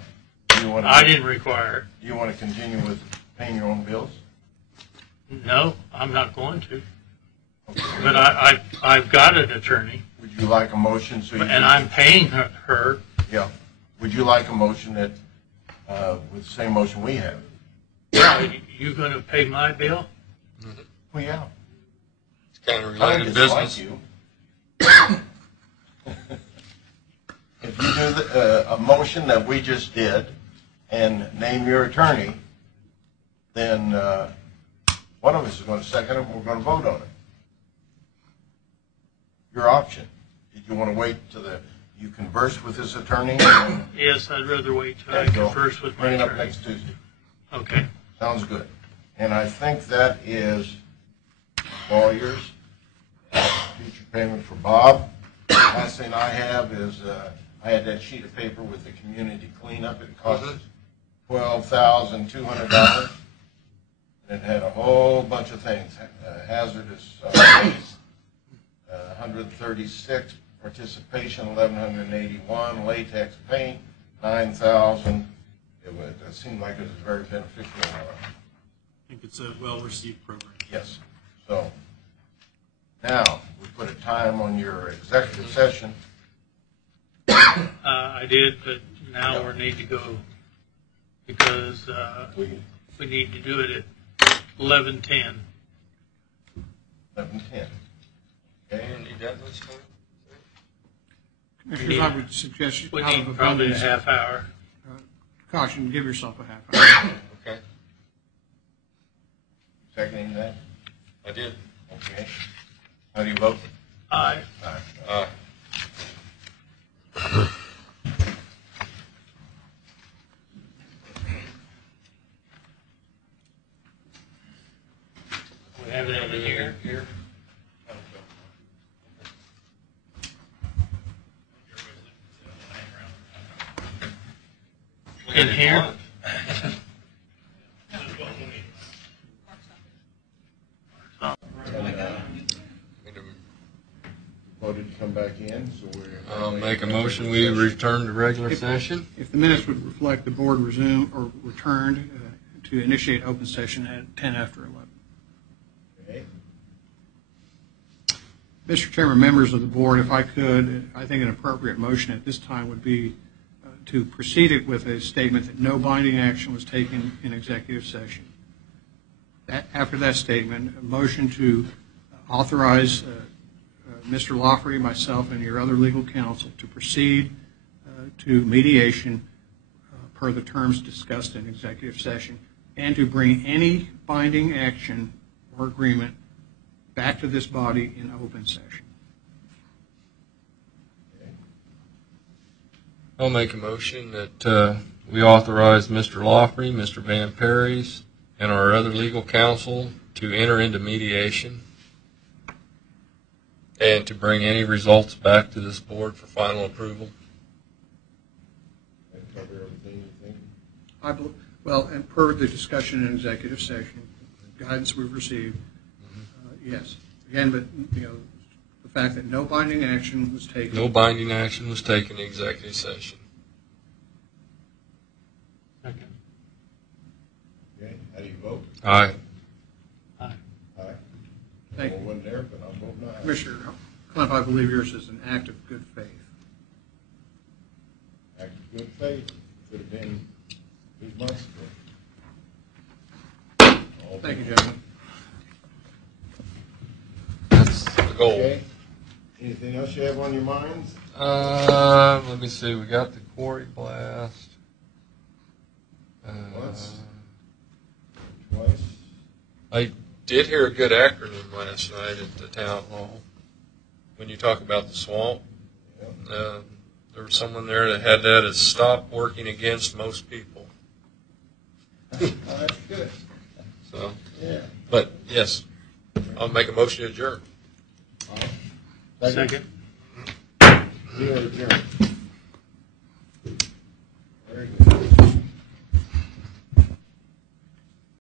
I didn't require it. Do you want to continue with paying your own bills? No, I'm not going to. Okay. But I've got an attorney. Would you like a motion so you and I'm paying her. Yeah. Would you like a motion that with the same motion we have? Yeah. You going to pay my bill? Mm-hmm. Well, yeah. It's kind of related business. Like you. If you do a motion that we just did and name your attorney, then one of us is going to second it and we're going to vote on it. Your option. Did you want to wait till you converse with this attorney? Yes, I'd rather wait till I converse with my attorney. Bring it up attorney. next Tuesday. Okay. Sounds good. And I think that is lawyers, future payment for Bob. Last thing I have is I had that sheet of paper with the community cleanup. It cost us $12,200. It had a whole bunch of things: hazardous waste, 136 participation, 1,181 latex paint, 9,000. It seemed like it was very beneficial. I think it's a well-received program. Yes. So now we put a time on your executive session. I did, but now we need to go because we need to do it at 11:10. 11:10. Okay. Need that much time? Commissioners, I would suggest you We out need of probably a abundance half hour. caution, give yourself a half hour. Okay. Seconding that? I did. Okay. How do you vote? Aye. Aye. Aye. We have it over here. In here? Voted to come back in, so we're. I'll make a motion, we return to regular session. If the minutes would reflect, the board resumed or returned to initiate open session at 10 after 11. Okay. Mr. Chairman, members of the board, if I could, I think an appropriate motion at this time would be to proceed it with a statement that no binding action was taken in executive session. After that statement, a motion to authorize Mr. Lawfrey, myself, and your other legal counsel to proceed to mediation per the terms discussed in executive session, and to bring any binding action or agreement back to this body in open session. I'll make a motion that we authorize Mr. Lawfrey, Mr. Van Perry's, and our other legal counsel to enter into mediation and to bring any results back to this board for final approval. And cover everything you think? Well, and per the discussion in executive session, the guidance we've received, yes. Again, but, the fact that no binding action was taken. No binding action was taken in executive session. Second. Okay, how do you vote? Aye. Aye. Thank I you. wasn't there, but I'm voting aye. Commissioner Clump, I believe yours is an act of good faith. Act of good faith could have been 8 months ago. Thank you, gentlemen. That's the goal. Okay. Anything else you have on your minds? Let me see. We got the quarry blast. Once? Twice? I did hear a good acronym last night at the town hall. When you talk about the swamp, there was someone there that had that as "stop working against most people." Oh, that's good. So, Yeah. but yes, I'll make a motion to adjourn. Second. We are adjourned.